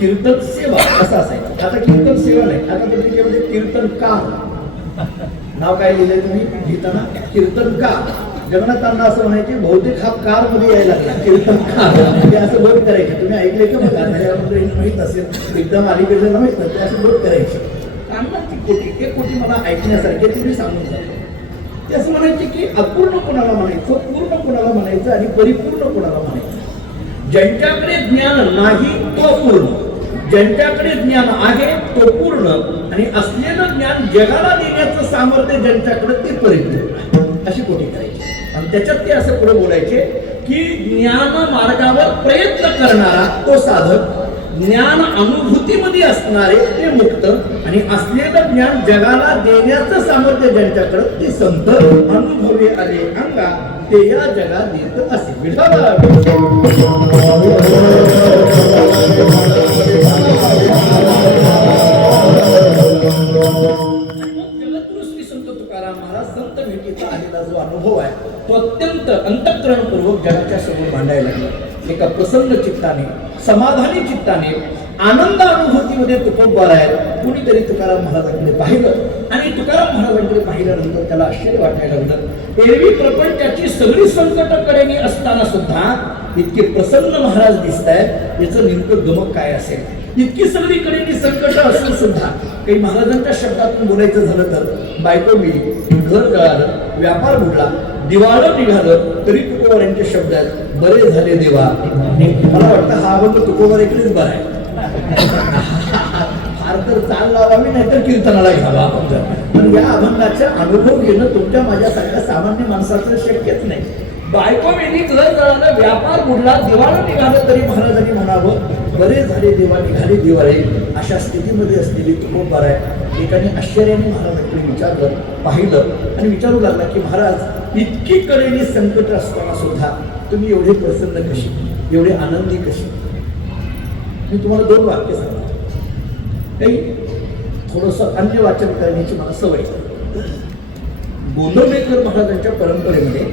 कीर्तन सेवा असं असायचं. आता कीर्तन सेवा नाही, आता पत्रिकेमध्ये कीर्तनकार नाव काय लिहिलंय तुम्ही लिहिताना? कीर्तनकार. जगन्नाथांना असं म्हणायचे बहुतेक हा कार मध्ये यायला लागला कीर्तनकार, ते असं बोध करायचे. तुम्ही ऐकले का बघा, माहित असेल एकदम अलीकडे माहित नसते, असं बोध करायचे. कानाची कोटी, ते कोटी मला ऐकण्यासारखे तुम्ही सांगून जातो. ते असं म्हणायचे की अपूर्ण कोणाला म्हणायचं, पूर्ण कोणाला म्हणायचं आणि परिपूर्ण कोणाला म्हणायचं. ज्यांच्याकडे ज्ञान नाही तो पूर्ण, ज्यांच्याकडे ज्ञान आहे तो पूर्ण, आणि असलेलं ज्ञान जगाला देण्याचं सामर्थ्य ज्यांच्याकडे ते परिपूर्ण, अशी कोटी करायची. आणि त्याच्यात ते असं पुढे बोलायचे की ज्ञान मार्गावर प्रयत्न करणारा तो साधक, ज्ञान अनुभूतीमध्ये असणारे ते मुक्त, आणि असलेलं ज्ञान जगाला देण्याचं सामर्थ्य ज्यांच्याकडे ते संत. अनुभवे आले अंगा ते या जगात देत असे. संत तुकाराम महाराज संत भेटीचा आलेला जो अनुभव आहे तो अत्यंत अंतःकरणपूर्वक जगाच्या समोर मांडायला लागला. एका प्रसन्न चित्ताने, समाधानी चित्ताने, आनंद अनुभूतीमध्ये तुकोबा आहे. कुणीतरी तुकाराम महाराजांकडे पाहिलं आणि तुकाराम महाराजांकडे पाहिल्यानंतर त्याला आश्चर्य वाटायला लागलं. एरवी प्रपंचाची सगळी संकट कडेनी असताना सुद्धा इतके प्रसन्न महाराज दिसत आहेत, याचं नेमकं गमक काय असेल? इतकी सगळीकडे संकट असून सुद्धा काही महाराजांच्या शब्दातून बोलायचं झालं तर बायको मिळी, घर जळालं, व्यापार बुडला, दिवाळं निघालं, तरी तुकोबार यांचे शब्द आहेत, बरे झाले देवा. मला वाटतं हा अभंग तुकोबार इकडेच बरा आहे. फार तर चाल लावावी नाही तर कीर्तनाला घ्यावा. पण या अभंगाचा अनुभव घेणं तुमच्या माझ्यासारख्या सामान्य माणसाचं शक्यच नाही. बायको मेली, घर जळालं, व्यापार बुडला, दिवाळं निघालं, तरी महाराजांनी म्हणावं बरे झाले देवा, निघाले दिवाळे. अशा स्थितीमध्ये असलेली तुकोबार आहे. एकाने आश्चर्याने महाराजांकडे विचारलं, पाहिलं आणि विचारू लागला की महाराज इतकी कडेने संकट असताना सुद्धा तुम्ही एवढे प्रसन्न कशी, एवढे आनंदी कशी? मी तुम्हाला 2 वाक्य सांगतो. काही थोडंसं अन्य वाचन करण्याची मला सवय. गोंदवलेकर महाराजांच्या परंपरेमध्ये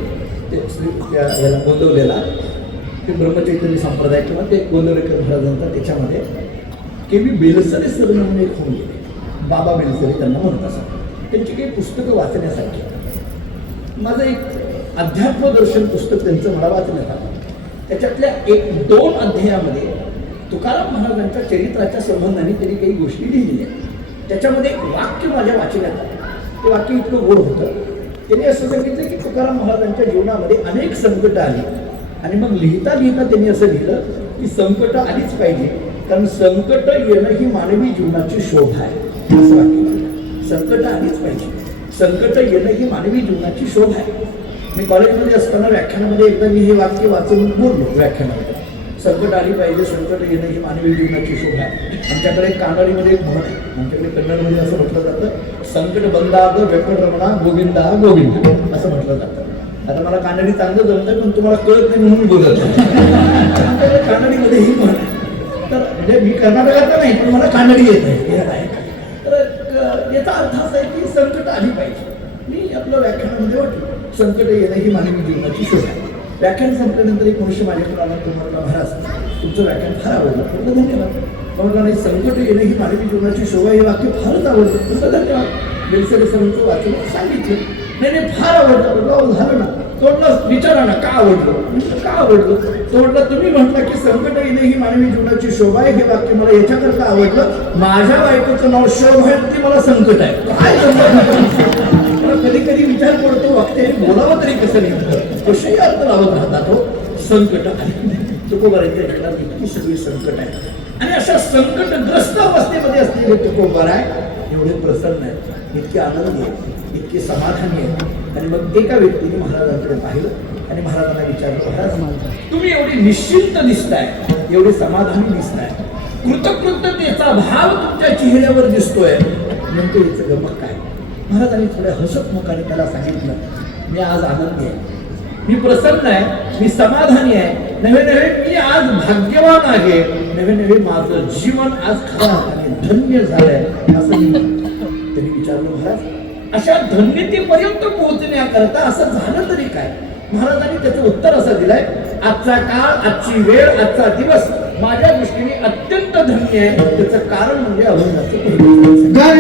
याला गोंदवलेला ते ब्रह्मचैतन्य संप्रदाय किंवा ते गोंदवलेकर महाराजांचा त्याच्यामध्ये के.बी. बेलसरे सर म्हणून एक होऊन गेले. बाबा बेलसरे त्यांना म्हणत असत. त्यांची काही पुस्तकं वाचण्यासारखी. माझं एक अध्यात्म दर्शन पुस्तक त्यांचं मला वाचण्यात आलं. त्याच्यातल्या 1-2 अध्यायामध्ये तुकाराम महाराजांच्या चरित्राच्या संबंधाने त्यांनी काही गोष्टी लिहिलेल्या. त्याच्यामध्ये एक वाक्य माझ्या वाचण्यात आलं. ते वाक्य इतकं गोड होतं. त्यांनी असं सांगितलं की तुकाराम महाराजांच्या जीवनामध्ये अनेक संकट आली आणि मग लिहिता लिहिता त्यांनी असं लिहिलं की संकट आलीच पाहिजे, कारण संकट येणं ही मानवी जीवनाची शोभा आहे. असं वाक्य, संकट आलीच पाहिजे, संकट येणं ही मानवी जीवनाची शोभा आहे. मी कॉलेजमध्ये असताना व्याख्यानामध्ये एकदा मी हे वाक्य वाचून बोललो व्याख्यानामध्ये. संकट आली पाहिजे, संकट येणं ही मानवी जीवनाची शोभा आहे. आमच्याकडे कानडीमध्ये एक म्हण आहे, आमच्याकडे कन्नडमध्ये असं म्हटलं जातं, संकट बंदाग व्यकटरमणा गोविंदा गोविंद असं म्हटलं जातं. आता मला कानडी चांगलं जमतं पण तुम्हाला कळत नाही म्हणून बोलत आमच्याकडे कानडीमध्ये ही म्हण आहे. तर म्हणजे मी कर्नाटकात नाही पण मला कानडी येत आहे. तर याचा अर्थ असा आहे की संकट आली पाहिजे. मी आपल्या व्याख्यानामध्ये वाटलं संकट येणं ही मानवी जीवनाची शोभा आहे. व्याख्यान संपल्यानंतर एक मनुष्य माझ्याकडे आला, तो म्हटला महाराज तुमचं व्याख्यान फार आवडलं. म्हटलं धन्यवाद. म्हटलं नाही, संकट येणं ही मानवी जीवनाची शोभा हे वाक्य फारच आवडतं. म्हटलं धन्यवाद. बेलसरे सरांचं वाचन सांगितलं. नाही फार आवडतं. झालं ना. तोडला विचारा ना का आवडलं. म्हटलं का आवडलं. तो म्हटलं तुम्ही म्हटलं की संकट येणं ही मानवी जीवनाची शोभा आहे. हे वाक्य मला याच्याकरता आवडलं, माझ्या बायकोचं नाव शोभ आहे, ती मला संकट आहे. काय कधी कधी विचार पडतो वाक्य बोलावं तरी कसं नाही, कशाही अर्थ लावत राहतात. हो संकट आली तुकोबारांच्या जीवनात इतकी सगळी संकट आहे आणि अशा संकटग्रस्त अवस्थेमध्ये असलेले तुकोबार आहे. एवढे प्रसन्न आहेत, इतके आनंदी आहेत, इतके समाधानी आहेत. आणि मग एका व्यक्तीने महाराजांकडे पाहिलं आणि महाराजांना विचारलं, महाराज तुम्ही एवढी निश्चिंत दिसताय, एवढे समाधानी दिसताय, कृतकृत्यतेचा भाव तुमच्या चेहऱ्यावर दिसतोय, नेमकं याचं गमक काय? महाराजांनी थोड्या हसतमुखाने त्याला सांगितलं, मी आज आनंदी आहे, मी प्रसन्न आहे, मी समाधानी आहे, नव्हे नव्हे मी आज भाग्यवान आहे, नव्हे नव्हे माझं जीवन आज खऱ्या अर्थाने धन्य झालंय असं मी त्यांनी विचारलं. महाराज अशा धन्यतेपर्यंत पोहोचण्याकरता असं झालं तरी काय? महाराजांनी त्याचं उत्तर असं दिलंय, आजचा काळ, आजची वेळ, आजचा दिवस माझ्या दृष्टीने अत्यंत धन्य आहे. त्याचं कारण म्हणजे अभंगाचं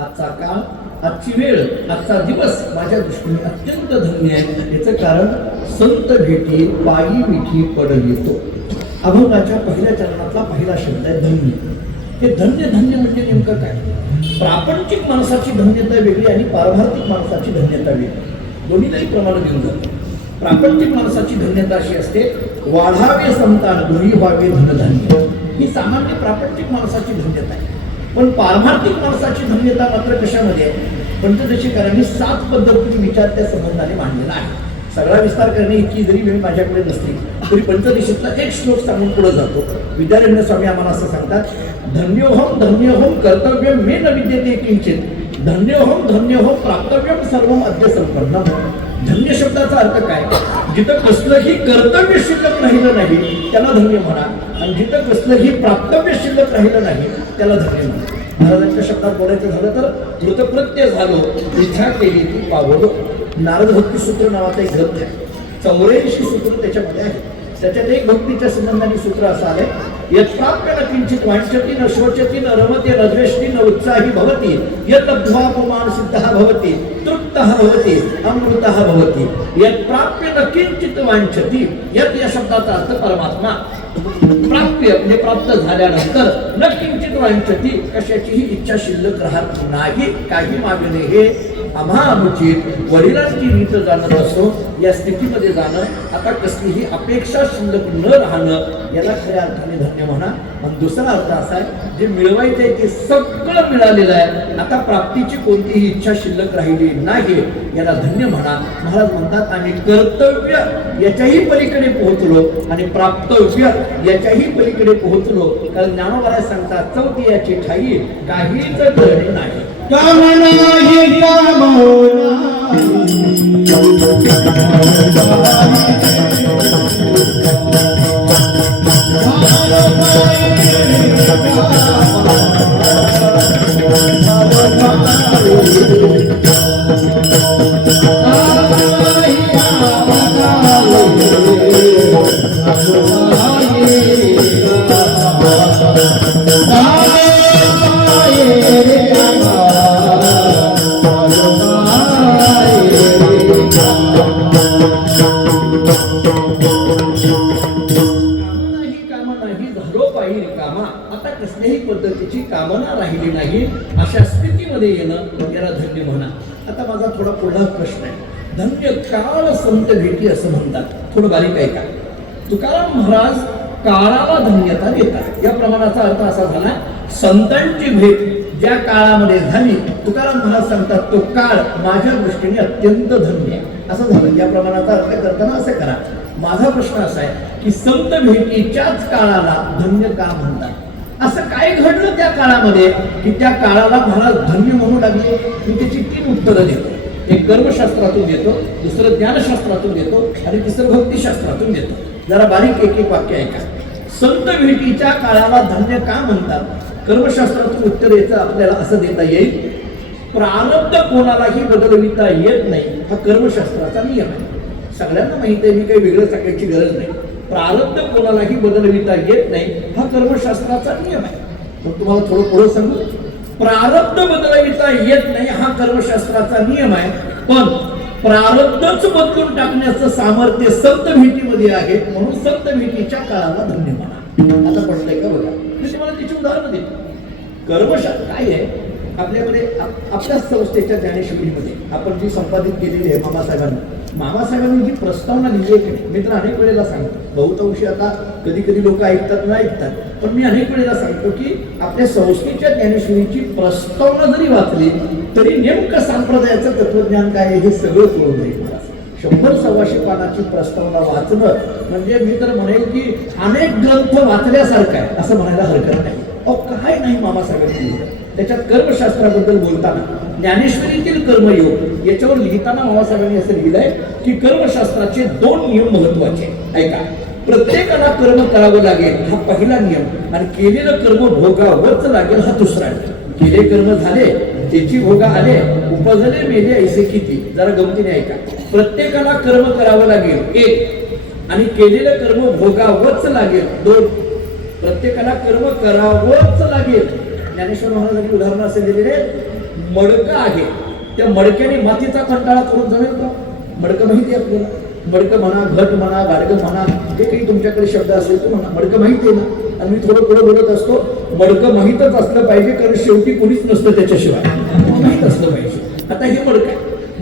आजचा काळ, आजची वेळ, आजचा दिवस माझ्या दृष्टीने अत्यंत धन्य आहे. याचं कारण संत भेटी पायी मिठी पडलितो. अभंगाच्या पहिल्या चरणातला पहिला शब्द आहे धन्य. हे धन्य धन्य म्हणजे नेमकं काय? प्रापंचिक माणसाची धन्यता वेगळी आणि पारमार्थिक माणसाची धन्यता वेगळी. दोन्हीलाही प्रमाण देऊन जातो. प्रापंचिक माणसाची धन्यता अशी असते, वाढावे संतान गुणी व्हावे धनधान्य. ही सामान्य प्रापंचिक माणसाची धन्यता आहे. पण पारमार्थिक माणसाची धन्यता मात्र कशामध्ये आहे? पंचदशीकारांनी 7 पद्धतीने विचार त्या संबंधाने मांडलेला आहे. सगळा विस्तार करणे इतकी जरी वेळ माझ्याकडे नसली तरी पंचदशीतला एक श्लोक सांगून पुढे जातो. विद्यारण्य स्वामी आम्हाला असं सांगतात, धन्योहम कर्तव्यम मे न विद्यते किंचित, धन्योहम प्राप्तव्यम सर्वम अद्य संपन्नम. धन्य शब्दाचा अर्थ काय? जिथं कसलंही कर्तव्य शिल्लक राहिलं नाही त्याला धन्य म्हणा, आणि जिथं कसलंही प्राप्तव्य शिल्लक राहिलं नाही त्याला धन्य म्हणा. महाराजांच्या शब्दात बोलायचं झालं तर कृतकृत्य झालो इच्छा केली ती पावलो. नारद भक्ती सूत्र नावाचा एक ग्रंथ आहे. 84 सूत्र त्याच्यामध्ये आहे. त्याच्यात एक भक्तीच्या संबंधाने सूत्र असं आलंय, यत्प्राप्य न किंचित वांछति न शोचति न रमते न द्वेष्टि न उत्साही भवति, यत् लब्ध्वापमान सिद्धः भवति तृप्तः भवति अमृतः भवति. यत्प्राप्य न किंचित वांछति, यत् या शब्दाचा अर्थ परमात्मा. प्राप्य म्हणजे प्राप्त झाल्यानंतर, न किंचित वांछति कशाचीही इच्छा शिल्लक राहत नाही, काही मागणे हे आम्हा अनुचित. वडिलांची रीत जाणत असो या स्थितीमध्ये जाणं, आता कसलीही अपेक्षा शिल्लक न राहणं, याला खऱ्या अर्थाने धन्य म्हणा. आणि दुसरा अर्थ असा आहे, जे मिळवायचं आहे ते सगळं मिळालेलं आहे, आता प्राप्तीची कोणतीही इच्छा शिल्लक राहिली नाही, याला धन्य म्हणा. महाराज म्हणतात, आम्ही कर्तव्य याच्याही पलीकडे पोहोचलो आणि प्राप्तव्य याच्याही पलीकडे पोहोचलो. कारण ज्ञानोबा सांगतात, चौथी याची ठाई काहीच करणे नाही. Bye. स्थितीमध्ये येणं याला धन्य म्हणा. आता माझा थोडा पुढला प्रश्न आहे. धन्य काळ संत भेटी असं म्हणतात, थोडं बारीक आहे का? तुकाराम महाराज काळाला धन्यता देतात. या प्रमाणाचा अर्थ असा झाला, संतांची भेट ज्या काळामध्ये झाली, तुकाराम महाराज सांगतात तो काळ माझ्या दृष्टीने अत्यंत धन्य आहे असं झालं. या प्रमाणाचा अर्थ करताना असं करा. माझा प्रश्न असा आहे की संत भेटीच्याच काळाला धन्य का म्हणतात? असं काय घडलं त्या काळामध्ये की त्या काळाला महाराज धन्य म्हणू लागले? मी त्याची 3 उत्तरं देतो. एक कर्मशास्त्रातून देतो, दुसरं ज्ञानशास्त्रातून देतो आणि तिसरं भक्तिशास्त्रातून देतो. जरा बारीक एक एक वाक्य ऐका. संत भेटीच्या काळाला धन्य का म्हणतात? कर्मशास्त्रातून उत्तर याचं आपल्याला असं देता येईल, प्रारब्ध कोणालाही बदलविता येत नाही हा कर्मशास्त्राचा नियम आहे. सगळ्यांना माहिती आहे, मी काही वेगळं सांगायची गरज नाही. प्रारब्ध कोणालाही बदलविता येत नाही हा कर्मशास्त्राचा नियम आहे. मग तुम्हाला थोडं पुढं सांगू. प्रारब्ध बदलविता येत नाही हा कर्मशास्त्राचा नियम आहे, पण प्रारब्धच बदलून टाकण्याचं सामर्थ्य संत भेटीमध्ये आहे, म्हणून संत भेटीच्या काळाला धन्य म्हणा. आता पडलंय का बघा. मी तुम्हाला त्याची उदाहरणं देतो. कर्मशास्त्र काय आहे आपल्याकडे, आपल्या संस्थेच्या ज्ञानेश्वरीमध्ये आपण जी संपादित केलेली आहे मामासाहेबांनी जी प्रस्तावना लिहिली आहे, मी तर अनेक वेळेला सांगतो, बहुतांशी आता कधी कधी लोक ऐकतात ना ऐकतात, पण मी अनेक वेळेला सांगतो की आपल्या संस्थेच्या ज्ञानेश्वरीची प्रस्तावना जरी वाचली तरी नेमकं संप्रदायाचं तत्वज्ञान काय आहे हे सगळं कळून जाईल. 100-125 पानाची प्रस्तावना वाचणं म्हणजे मी तर म्हणेल की अनेक ग्रंथ वाचल्यासारखं आहे असं म्हणायला हरकत नाही. काय नाही मामासाहेबांनी त्याच्यात कर्मशास्त्राबद्दल बोलताना ज्ञानेश्वरीतील कर्मयोग याच्यावर लिहिताना मामासाहेबांनी असं लिहिलंय की कर्मशास्त्राचे 2 नियम महत्वाचे. ऐका, प्रत्येकाला कर्म करावं लागेल हा पहिला नियम आणि केलेलं कर्म भोगावंच लागेल हा दुसरा नियम. केले कर्म झाले, त्याची भोगा आले, उपजले मेले ऐसे किती. जरा गमतीने ऐका. प्रत्येकाला कर्म करावं लागेल 1 आणि केलेलं कर्म भोगावंच लागेल 2. प्रत्येकाला कर्म करावंच लागेल. ज्ञानेश्वर महाराजांनी उदाहरण असे दिलेले, मडकं आहे, त्या मडक्याने मातीचा कंटाळा करून जमेल का? मडकं माहिती आहे आपल्याला, मडकं म्हणा, घट म्हणा, गाडगं म्हणा, जे काही तुमच्याकडे शब्द असेल तो म्हणा, मडकं माहिती आहे ना. आणि मी थोडं पुढे बोलत असतो, मडकं माहीतच असलं पाहिजे कारण शेवटी कोणीच नसतं त्याच्याशिवाय, माहीत असलं पाहिजे. आता हे मडकं आहे,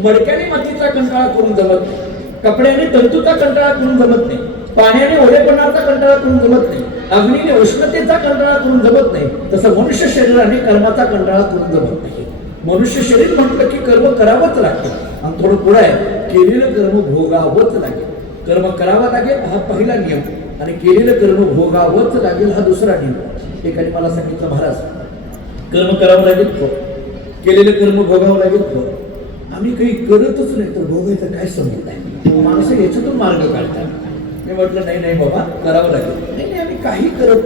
मडक्याने मातीचा कंटाळा करून जमत नाही, कपड्याने तंतूचा कंटाळा करून जमत नाही, पाण्याने ओलेपणाचा कंटाळा करून जमत नाही, अग्नीने उष्णतेचा कंटाळा करून जमत नाही, तसं मनुष्य शरीराने कर्माचा कंटाळा करून जमत नाही. मनुष्य शरीर म्हटलं की कर्म करावंच लागतं आणि थोडं पुढे आहे, केलेलं कर्म भोगावंच लागेल. कर्म करावं लागेल हा पहिला नियम आणि केलेलं कर्म भोगावंच लागेल हा दुसरा नियम. एकाने मला सांगितलं, महाराज कर्म करावं लागेल, केलेलं कर्म भोगावं लागेल, आम्ही काही करतच नाही तर भोगायचं काय समजत नाही. माणसं याच्यातून मार्ग काढतात. मी म्हटलं नाही बाबा करावं लागेल. नाही आम्ही काही करत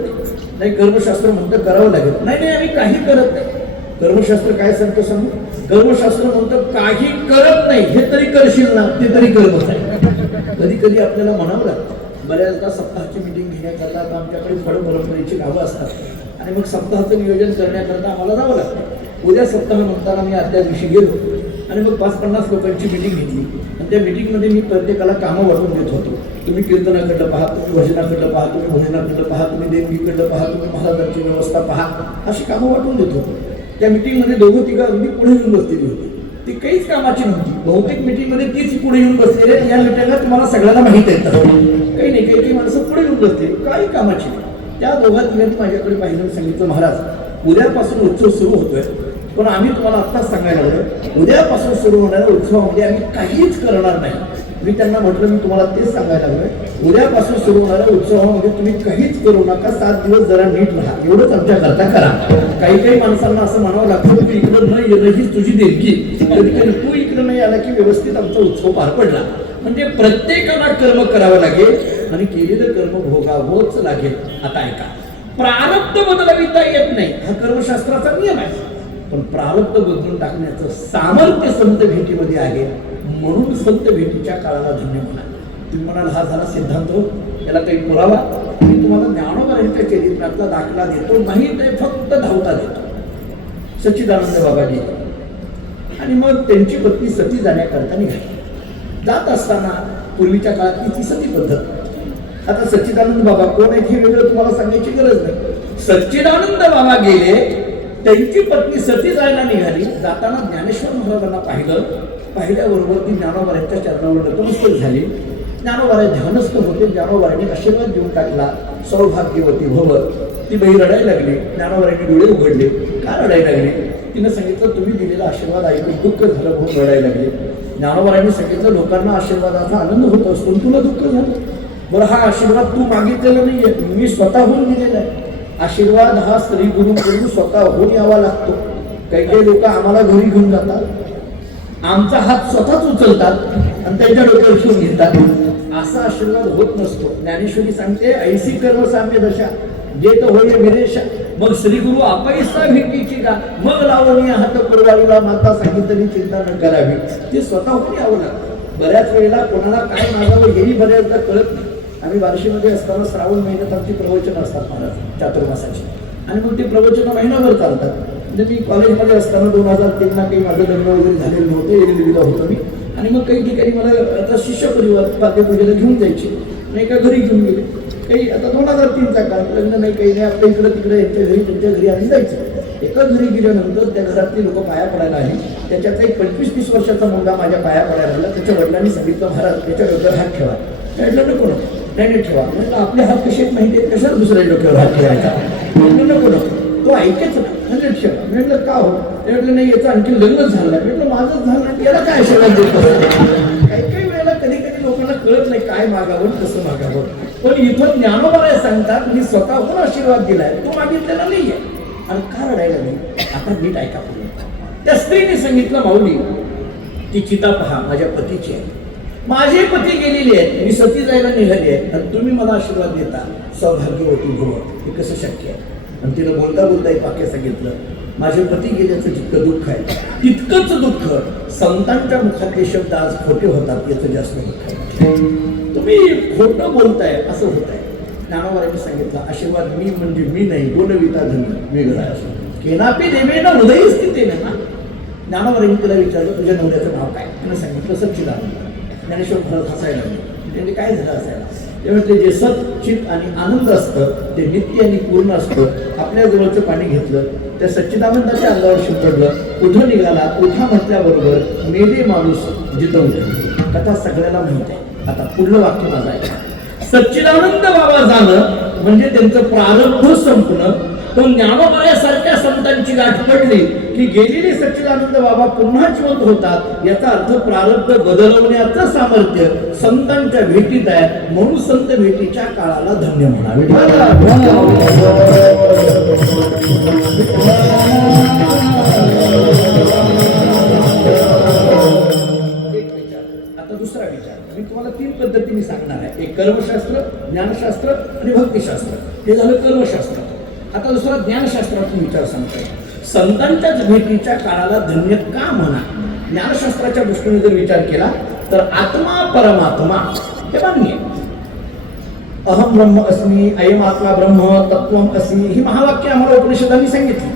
नाही. कर्मशास्त्र म्हणतं करावं लागेल. नाही आम्ही काही करत नाही. कर्मशास्त्र काय सांगतं सांगू? कर्मशास्त्र म्हणतं काही करत नाही, हे तरी करशील ना, ते तरी कर्मच आहे. कधी कधी आपल्याला म्हणावं लागतं. बऱ्याचदा सप्ताहाची मिटिंग घेण्याकरता आमच्याकडे परंपरेची गावं असतात आणि मग सप्ताहाचं नियोजन करण्याकरता आम्हाला जावं लागतं. उद्या सप्ताह म्हणताना मी आदल्या दिवशी गेलो आणि मग 5-50 लोकांची मिटिंग घेतली आणि त्या मिटिंगमध्ये मी प्रत्येकाला कामं वाटून देत होतो. तुम्ही कीर्तनाकडं पहा, तुम्ही भजनाकडं पहा, तुम्ही भजनाकडं पहा, तुम्ही देणगीकडं पहा, तुम्ही महाराजांची व्यवस्था पहा, अशी कामं वाटून देत होतो. त्या मिटिंगमध्ये 2-3 अगदी पुढे येऊन बसलेली होती. ती काहीच कामाची नव्हती. बहुतेक मिटिंगमध्ये तीच पुढे येऊन बसलेले. या मिटिंगला तुम्हाला सगळ्यांना माहित आहे, काही नाही काही माणसं पुढे येऊन बसते, काही कामाची नाही. त्या 2-3 माझ्याकडे पाहिलं, सांगितलं, महाराज उद्यापासून उत्सव सुरू होतोय, पण आम्ही तुम्हाला आत्ताच सांगायला लागलो उद्यापासून सुरू होणाऱ्या उत्सवामध्ये आम्ही काहीच करणार नाही. मी त्यांना म्हटलं, मी तुम्हाला तेच सांगायला लागलोय, उद्यापासून सुरू होणाऱ्या उत्सवामध्ये तुम्ही काहीच करू नका, 7 दिवस जरा नीट राहा, एवढंच आमच्या करता करा. काही माणसांना असं म्हणावं लागतं, तू इकडं न येणं हीच तुझी देणगी. कधी तू इकडं नाही आला की व्यवस्थित आमचा उत्सव पार पडला. म्हणजे प्रत्येकाला कर्म करावं लागेल आणि केलेलं कर्म भोगावंच लागेल. आता ऐका, प्रारब्ध बदलविता येत नाही हा कर्मशास्त्राचा नियम आहे, पण प्रारब्ध बदलून टाकण्याचं सामर्थ्य संत भेटीमध्ये आहे, म्हणून संत भेटीच्या काळाला धन्य म्हणा. तुम्ही म्हणाल हा झाला सिद्धांत, याला काही पुरावा? मी तुम्हाला ज्ञानोबा चरित्रातला दाखला देतो, माहीत आहे, फक्त धावता देतो. सच्चिदानंद बाबाजी आणि मग त्यांची पत्नी सती जाण्याकरता निघाली. जात असताना पूर्वीच्या काळात ती सती पद्धत. आता सच्चिदानंद बाबा कोण आहेत हे वेगळं तुम्हाला सांगायची गरज नाही. सच्चिदानंद बाबा गेले त्यांची पत्नी सती जायला निघाली. जाताना ज्ञानेश्वर महाराजांना पाहिल्याबरोबर ती ज्ञानोबारांच्या चरणावर नतमस्तक झाली. ज्ञानोबाराय ध्यानस्थ होते. ज्ञानोबारांनी आशीर्वाद देऊन टाकला, सौभाग्यवती भव. ती बाई रडायला लागली. ज्ञानोबारांनी डोळे उघडले. का रडायला लागली? तिनं सांगितलं तुम्ही दिलेला आशीर्वाद ऐकून दुःख झालं म्हणून रडायला लागले. ज्ञानोबारांनी सांगितलं लोकांना आशीर्वादाचा आनंद होत असतो, तुला दुःख झालं. बरं, हा आशीर्वाद तू मागितलेला नाहीये, मी स्वतःहून दिलेला आहे. आशीर्वाद हा स्त्री गुरुकडून स्वतःहून यावा लागतो. काही काही लोक आम्हाला घरी घेऊन जातात, आमचा हात स्वतःच उचलतात आणि त्यांच्या डोक्यावर ठेवून घेतात. असा आशीर्वाद होत नसतो. ज्ञानेश्वरी सांगते ऐसी कर्म साम्य दशा जे तर होय विरेशा. मग श्री गुरु अपयसा भेटीची का मग लावणी हात परवारीला माता सांगितली चिंता न करावी. ते स्वतःहून यावं लागतं. बऱ्याच वेळेला कोणाला काय मागावं हेही बऱ्याचदा कळत नाही. आम्ही बार्शीमध्ये असताना श्रावण महिन्यात आमची प्रवचनं असतात महाराज चातुर्मासाची, आणि मग ते प्रवचनं महिनाभर चालतात. म्हणजे मी कॉलेजमध्ये असताना 2003ला काही माझं लग्न वगैरे झालेलं नव्हतं, एरविलीला होतो मी. आणि मग काही ठिकाणी मला आता शिष्य परिवार पाद्यपूजेला घेऊन जायचे आणि एका घरी घेऊन गेले. काही आता 2003चा काळ, लग्न नाही काही नाही, आपल्या इकडं तिकडे यांच्या घरी त्यांच्या घरी आम्ही जायचं. एका घरी गेल्यानंतर त्या घरातली लोक पाया पडायला आली. त्याच्यात एक 25-30 वर्षाचा मुलगा माझ्या पाया पडायला आला. त्याच्या वडिलांनी सांगितलं महाराज त्याच्या डोक्यावर हात ठेवा. म्हटलं नको नको, नाही ठेवा. म्हटलं आपले हात कसे माहिती आहेत, कशाला दुसऱ्या डोक्यावर हात ठेवायचा. म्हटलं नको नको, तो ऐकायचं ना. म्हणजे ठेवा. म्हटलं का हो? ते म्हटलं नाही याचं आणखी लग्नच झालं. म्हटलं माझंच झालं नाही, याला काय आशीर्वाद देत काही काही वेळेला कधी कधी लोकांना कळत नाही काय मागावं कसं मागावं. पण इथं ज्ञानोबाराय सांगतात मी स्वतःहून आशीर्वाद दिलाय, तो मागितलेला नाहीये. आणि का रडायला नाही? आता नीट ऐका. त्या स्त्रीने सांगितलं माऊली ती चिता पहा माझ्या पतीची आहे, माझे पती गेलेले आहेत, मी सती जायला निघाली आहे आणि तुम्ही मला आशीर्वाद देता सौभाग्यवती भव. हे कसं शक्य आहे? आणि तिनं बोलता बोलता एक वाक्य सांगितलं माझे पती गेल्याचं जितकं दुःख आहे तितकंच दुःख संतांच्या मुखातले शब्द आज खोटे होतात याचं जास्त दुःख आहे. तुम्ही खोटं बोलताय असं होत आहे. ज्ञानोबारांनी सांगितलं आशीर्वाद मी म्हणजे मी नाही, बोलविता धनी वेगळा असो केनापी देवे ना हृदय स्थिती ना. ज्ञानोबारांनी तिला विचारलं तुझ्या नवऱ्याचं नाव काय? तिनं सांगितलं सच्चिदानंद. ज्ञानेश्वर खरंच हसायला लागले. म्हणजे काय झालं असायला? ते म्हटले जे सत चित आणि आनंद असतं ते नित्य आणि पूर्ण असतं. आपल्या जवळचं पाणी घेतलं त्या सच्चिदानंदाच्या अंगावर शिंपडलं, कुठं निघाला उठा म्हटल्याबरोबर मेले माणूस जिथं उठे. कथा सगळ्याला माहित आहे. आता पुढलं वाक्य माझं आहे. सच्चिदानंद बाबा जाणं म्हणजे त्यांचं प्रारब्ध संपणं. पण ज्ञानोबारायासारख्या संतांची गाठ पडली की गेलेले सच्चिदानंद बाबा पुन्हा जिवंत होतात. याचा अर्थ प्रारब्ध बदलवण्याचं सामर्थ्य संतांच्या भेटीत आहे. म्हणून संत भेटीच्या काळाला धन्य म्हणावे. आता दुसरा विचार मी तुम्हाला 3 पद्धतीने सांगणार आहे. एक कर्मशास्त्र, ज्ञानशास्त्र आणि भक्तिशास्त्र. हे झालं कर्मशास्त्र. आता दुसरा ज्ञानशास्त्रातून विचार सांगतोय. संतांच्याच भेटीच्या काळाला धन्य का म्हणा? ज्ञानशास्त्राच्या दृष्टीने जर विचार केला तर आत्मा परमात्मा हे मान्य. अहम ब्रह्म अस्मी, अयम आत्मा ब्रह्म तत्वम अस्मी ही महावाक्य आम्हाला उपनिषदांनी सांगितली.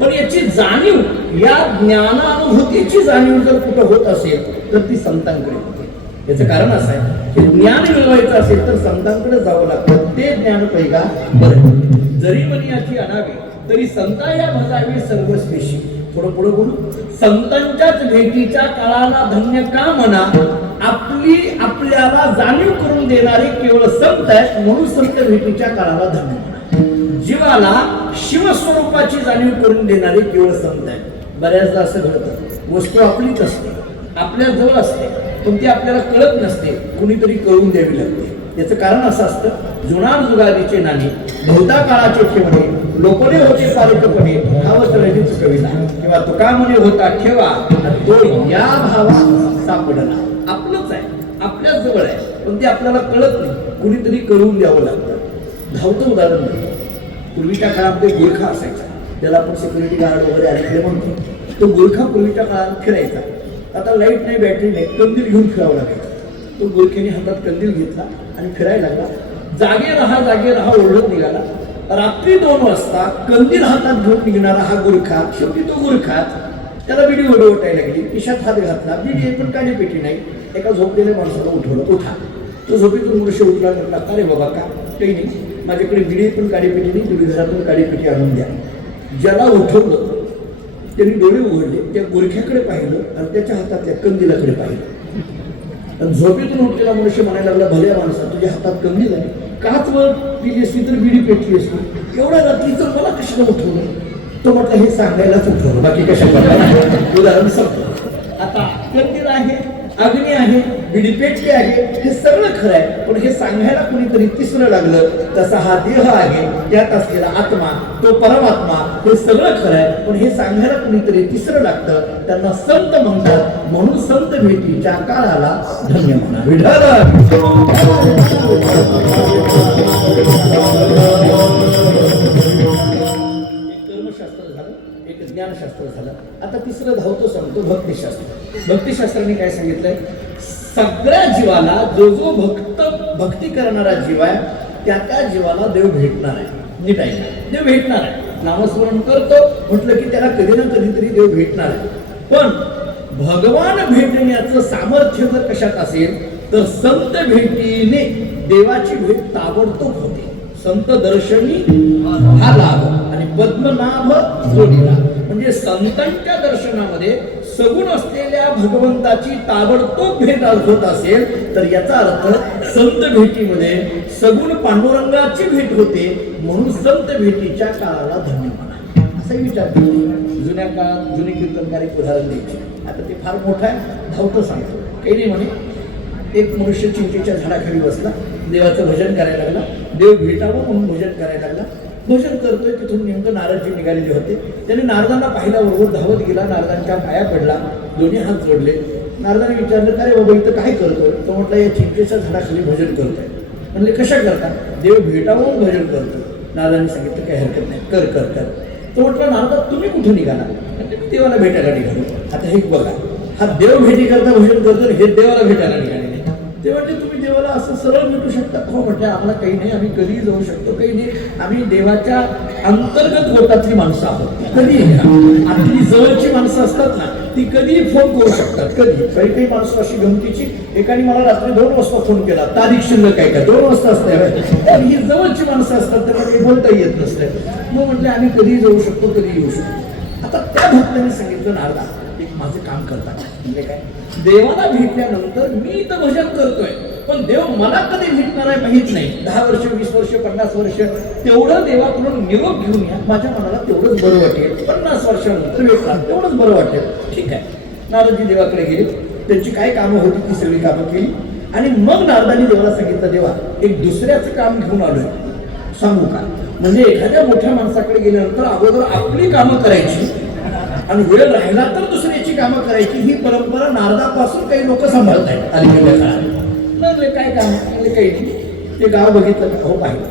पण याची जाणीव, या ज्ञानानुभूतीची जाणीव जर कुठं होत असेल तर ती संतांकडे होते. याचं कारण असं आहे की ज्ञान मिळवायचं असेल तर संतांकडे जावं लागतं. ते ज्ञान पैगा बरं. जरी मनी अशी आणावी तरी संता या भजावी सर्वस्वेशी. थोडं पुढे बोलू. संतांच्याच भेटीच्या काळाला धन्य का म्हणा? आपल्याला जाणीव करून देणारे केवळ संत आहेत म्हणून संत भेटीच्या काळाला धन्य म्हणा. जीवाला शिवस्वरूपाची जाणीव करून देणारे केवळ संत आहेत. बऱ्याचदा असं घडतं वस्तू आपलीच असते, आपल्या जवळ असते, पण ती आपल्याला कळत नसते, कुणीतरी कळून द्यावी लागते. याचं कारण असं असतं जुनार जुगारीचे नाणी बहुता काळाचे ठेवणे लोकने होते पारकपणे भावच रहित चुकविला. किंवा तुका म्हणे होता ठेवा तो या भावा सापडला. आपलंच आहे, आपल्याच जवळ आहे, पण ते आपल्याला कळत नाही, कुणीतरी कळवून द्यावं लागतं. धावतं उदाहरण नाही. पूर्वीच्या काळामध्ये गोरखा असायचा, त्याला आपण सिक्युरिटी गार्ड वगैरे आले म्हणतो. तो गोरखा पूर्वीच्या काळात फिरायचा. आता लाईट नाही, बॅटरी नाही, कंदील घेऊन फिरावं लागायचं. तो गोरख्याने हातात कंदील घेतला आणि फिरायला लागला. जागे राहा ओरडत निघाला. रात्री 2 वाजता कंदील हातात घेऊन निघणारा हा गोरखा, शेवटी तो गोरखाच. त्याला बिडी ओढायला लागली, खिशात हात घातला, बिडी पण काळी पेटी नाही. एका झोपलेल्या माणसाला उठवलं, उठा. तो झोपेतून मूर्ष उठला, म्हटला अरे बाबा का काही नाही, माझ्याकडे बिडी पण काळी पेटी नाही, तुम्ही घरातून काळी पेटी आणून द्या. ज्याला उठवलं त्यांनी डोळे उघडले, त्या गुरख्याकडे पाहिलं आणि त्याच्या हातातल्या कंदिलाकडे पाहिलं. आणि झोपेतून उठलेला मनुष्य म्हणायला लागला, भल्या माणसा तुझ्या हातात कंदील आहे, काच वर पिली असती तर बिडी पेटली असती, एवढ्या रात्रीचं मला कशाला उठवलं? तो म्हटलं हे सांगायलाच उठवलं, बाकी कशा. उदाहरण सांगतो. आता कंदील आहे, अग्नी आहे, बिडी पेटली आहे, हे सगळं खरं आहे, पण हे सांगायला कुणीतरी तिसरं लागलं. तसा हा देह आहे, त्यात असलेला आत्मा, तो परमात्मा, हे सगळं खरं आहे, पण हे सांगायला कुणीतरी तिसरं लागतं. त्यांना संत म्हणतात. म्हणून संत भेटीच्या काळाला धन्य म्हणा. कर्मशास्त्र झालं, एक ज्ञानशास्त्र झालं. आता तिसरं धावतो सांगतो भक्तिशास्त्र. भक्तिशास्त्राने काय सांगितलंय? सगळ्या जीवाला जो जो भक्ती करणारा जीव आहे त्या जीवाला देव भेटणार आहे. नीट आहे, देव भेटणार आहे. नामस्मरण करतो म्हटलं की त्याला कधी ना कधीतरी देव भेटणार आहे. पण भगवान भेटण्याचं सामर्थ्य जर कशात असेल तर संत भेटीने देवाची भेट ताबडतोब होते. संत दर्शनी हा लाभ आणि पद्मनाभ जोडीला. म्हणजे संतांच्या दर्शनामध्ये सगुण असलेल्या भगवंताची ताबडतोब भेट होत असेल तर याचा अर्थ संत भेटीमध्ये सगुण पांडुरंगाची भेट होते. म्हणून संत भेटीच्या काळाला धन्य म्हणा. असाही विचार केला. जुन्या काळात जुने कीर्तनकारी उदाहरण द्यायचे. आता ते फार मोठं आहे, धावतं सांगतो. काही नाही म्हणे, एक मनुष्य चिंचेच्या झाडाखाली बसला, देवाचं भजन करायला लागला. देव भेटावं म्हणून भजन करायला लागला. भजन करतोय, तिथून नेमकं नारदजी निघालेले होते. त्याने नारदांना पाहिल्याबरोबर धावत गेला, नारदांच्या पाया पडला, दोन्ही हात जोडले. नारदाने विचारलं, अरे बाबा इथं काय करतोय? तो म्हटलं या चिंचेच्या झाडाखाली भजन करतोय. म्हणले कशा करता? देव भेटावं भजन करतो. नारदांनी सांगितलं काही हरकत नाही, कर कर कर. तो म्हटलं नारदा तुम्ही कुठे निघाला? म्हणजे मी देवाला भेटायला निघालो. आता हे बघा, हा देव भेटी करता भजन करतो, हे देवाला भेटायला निघाले. ते म्हटले तुम्ही देवाला असं सरळ भेटू शकता? हो म्हटलं आम्हाला काही नाही, आम्ही कधीही जाऊ शकतो, काही नाही, आम्ही देवाच्या अंतर्गत गोटातली माणसं आहोत. कधी आपली जवळची माणसं असतात ना, ती कधीही फोन करू शकतात. कधी काही काही माणसं अशी गमतीची, एकाने मला रात्री 2 वाजता फोन केला, तारीख शिल्लक काय 2 वाजता असते. ही जवळची माणसं असतात, त्यांना काही बोलता येत नसते. मग म्हटलं आम्ही कधीही जाऊ शकतो, कधीही येऊ शकतो. आता त्या भक्तांनी सांगितलं नारदा एक माझं काम करतात. म्हणजे काय? देवाला भेटल्यानंतर मी इथं भजन करतोय, पण देव मला कधी भेटणार आहे माहित नाही. 10 वर्ष 20 वर्ष 50 वर्ष तेवढं देवाकडून निरोप घेऊन या, माझ्या मनाला तेवढंच बरं वाटेल. 50 वर्षानंतर भेटणार तेवढंच बरं वाटेल. ठीक आहे. नारदजी देवाकडे गेले, त्यांची काय कामं होती ती सगळी कामं केली आणि मग नारदांनी देवाला सांगितलं, देवा एक दुसऱ्याचं काम घेऊन आलोय, सांगू का? म्हणजे एखाद्या मोठ्या माणसाकडे गेल्यानंतर अगोदर आपली कामं करायची आणि वेळ राहिला तर दुसऱ्याची कामं करायची. ही परंपरा नारदापासून काही लोक सांभाळत आहेत अलीकडल्या काळात. म्हणले काय काम? म्हणजे काही नाही. ते गाव बघितलं का? हो पाहिलं.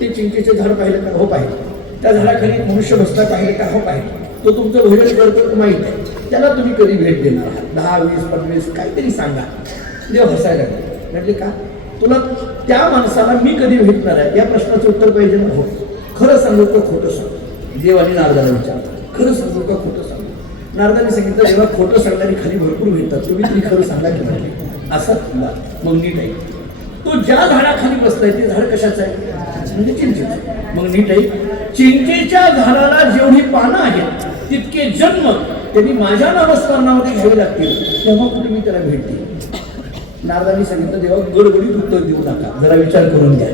ते चिंचेचे झाड पाहिलं का? हो पाहिलं. त्या झाडाखाली मनुष्य बसता पाहिलं का? हो पाहिलं. तो तुमचं भजन करतो माहीत आहे, त्याला तुम्ही कधी भेट देणार आहात? 10, 20, 25 काहीतरी सांगा. देव हसायला लागले. म्हटले का? तुला त्या माणसाला मी कधी भेटणार आहे या प्रश्नाचं उत्तर पाहिजे ना? हो. खरं सांगू का खोटं सांगू? देवाने नारदाला विचारलं, खरं सांगू का खोटं सांगू? नारदाने सांगितलं, देवा खोटं सांगणारी खाली भरपूर भेटतात, तुम्ही तरी खरं सांगा की म्हटले. असं मग नीट आहे. तो ज्या झाडाखाली बसलाय ते झाड कशाचं आहे? म्हणजे चिंचेचं. मग नीट आहे. चिंचेच्या झाडाला जेवढी पानं आहेत तितके जन्म त्यांनी माझ्या नामस्मरणामध्ये घ्यावे लागतील, तेव्हा कुठे मी त्याला भेट देईन. नारदांनी सांगितलं, देवा गडबडीत उत्तर देऊ नका, जरा विचार करून घ्या.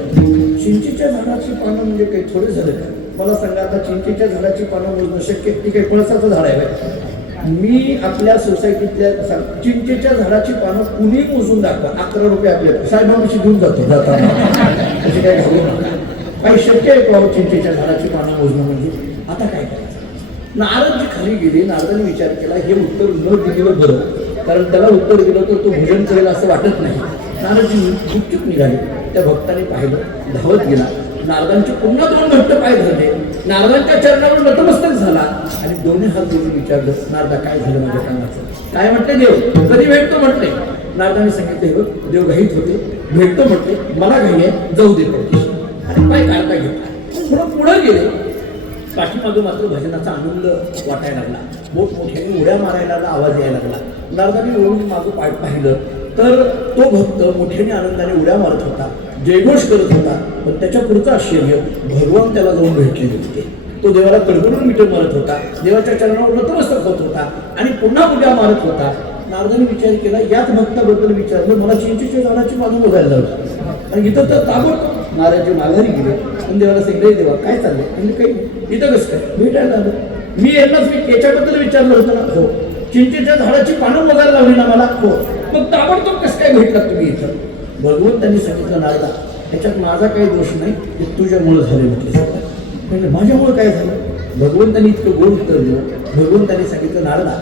चिंचेच्या झाडाची पानं म्हणजे काही थोडे झालं का? मला सांगा, आता चिंचेच्या झाडाची पानं मोजणं शक्य? ती काही पळसाचं झाड आहे? मी आपल्या सोसायटीतल्या चिंचेच्या झाडाची पानं कुणी मोजून दाखवा, 11 रुपये आपल्या साहेबांशी घेऊन जातो जाताना. त्याची काय घालू नका. काही शक्य आहे का चिंचेच्या झाडाची पानं मोजणं? म्हणजे आता काय करायचं? नारदजी खाली गेले. नारदाने विचार केला, हे उत्तर न दिलेलं बरं, कारण त्याला उत्तर दिलं तर तो भजन करेल असं वाटत नाही. नारदजी गुपचूप निघाले. त्या भक्ताने पाहिलं, धावत गेला. नारदांचे पुन्हा 2 घट्ट पाय धरले, नारदांच्या चरणावर नतमस्तक झाला आणि दोन्ही हात जोडून विचारलं, नारदा काय झालं माझ्या कामाचं? काय म्हटले? देव कधी भेटतो म्हटले. नारदाने सांगितले, हे बघ देव घाईत होते, भेटतो म्हटले, मला घाई आहे, जाऊ दे आणि पाय काढता घेतला. थोडं पुढे गेले. पाठीमागं मात्र भजनाचा आनंद वाटायला लागला. मोठमोठ्याने उड्या मारायला लागला, आवाज यायला लागला. नारदाने वळून मागं पाहिलं तर तो भक्त मोठ्याने आनंदाने उड्या मारत होता, जयघोष करत होता. पण त्याच्या पुढचं आश्चर्य, भगवान त्याला जाऊन भेटलेले होते. तो देवाला तडगडून मिठे मारत होता, देवाच्या चरणावर नतमस्तक होत होता आणि पुन्हा उड्या मारत होता. नारदाने विचार केला, याच भक्ताबद्दल विचारलं, मला चिंचेच्या झाडाची बाजू बघायला लावली आणि इथं तर ताबडतोब नारदाजी माघारी गेले. पण देवाला सांगितलं, देवा काय चाललंय? म्हणजे काही इथं कसं काय भेटायला आलं? मी यांनाच याच्याबद्दल विचारलं होतं ना. हो. चिंचेच्या झाडाची पानं बघायला लावली ना मला. हो. मग ताबडतोब कसं काय भेटलात तुम्ही इथं? भगवंतांनी सांगितलं, नारदा याच्यात माझा काही दोष नाही, ते तुझ्यामुळे झाले म्हटले. म्हणजे माझ्यामुळे काय झालं? भगवंतांनी इतकं गोड उत्तर दिलं. भगवंतांनी सांगितलं, नारदा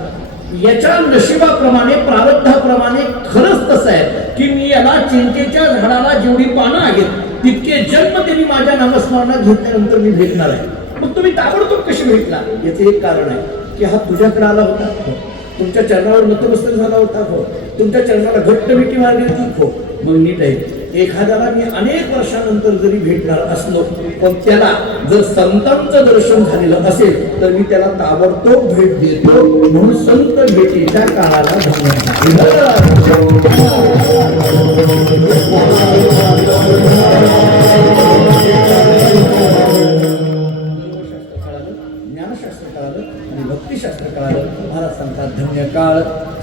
याच्या नशिबाप्रमाणे प्रारब्धाप्रमाणे खरंच तसं आहे की मी याला चिंचेच्या झाडाला जेवढी पानं आहेत तितके जन्म त्यांनी माझ्या नामस्मरणात घेतल्यानंतर मी भेटणार आहे. मग तुम्ही ताबडतोब कशी भेटला? याचे एक कारण आहे की हा तुझ्याकडे आला होता. हो. तुमच्या चरणावर नतमस्तक झाला होता. हो. तुमच्या चरणाला घट्ट मिठी मारली होती. हो. मग नीट आहे, एखाद्याला मी अनेक वर्षानंतर जरी भेटणार असलो पण त्याला जर संतांचं दर्शन झालेलं असेल तर मी त्याला ताबडतोब भेट देतो. म्हणून संत भेटीच्या काळाला ज्ञानशास्त्र कळालं आणि भक्तिशास्त्र कळालं. महाराज सांगतात, धन्य काळ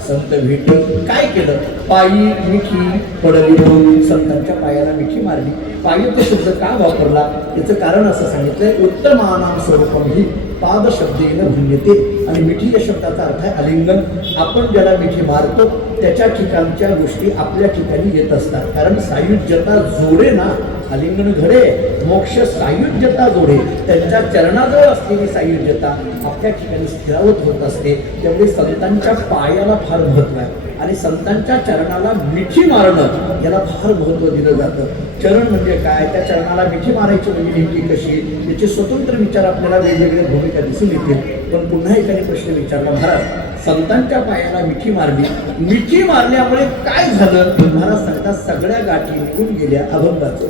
संत भेटी. काय केलं? पायी मिठी पडली, संतांच्या पायाला मिठी मारली. पायी तो शब्द का वापरला? याचं कारण असं सांगितलंय, उत्तमानाम स्वरूपम ही पाद शब्देनं भिन्नते. आणि मिठी या शब्दाचा अर्थ आहे आलिंगन. आपण ज्याला मिठी मारतो त्याच्या ठिकाणच्या गोष्टी आपल्या ठिकाणी येत असतात. कारण सायुज्यता जोडे ना, आलिंगन घडे, मोक्ष सायुज्यता जोडे. त्यांच्या चरणाजवळ असलेली सायुज्यता आपल्या ठिकाणी स्थिरावत होत असते. त्यामुळे संतांच्या पायाला फार महत्व आहे आणि संतांच्या चरणाला मिठी मारणं याला फार महत्व दिलं जातं. चरण म्हणजे काय? त्या चरणाला मिठी मारायची म्हणजे नेमकी कशी? याचे स्वतंत्र विचार आपल्याला वेगवेगळ्या भूमिका दिसून येतील. पण पुन्हा एकाने प्रश्न विचारला, महाराज संतांच्या पायाला मिठी मारली, मिठी मारल्यामुळे काय झालं? महाराज सांगतात, सगळ्या गाठी निघून गेल्या. अभंगाचं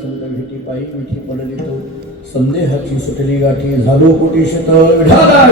संत भेटी पायी मिठी पडली तो संदेहाची सुटली गाठी झालो कोटी शतळ विठाला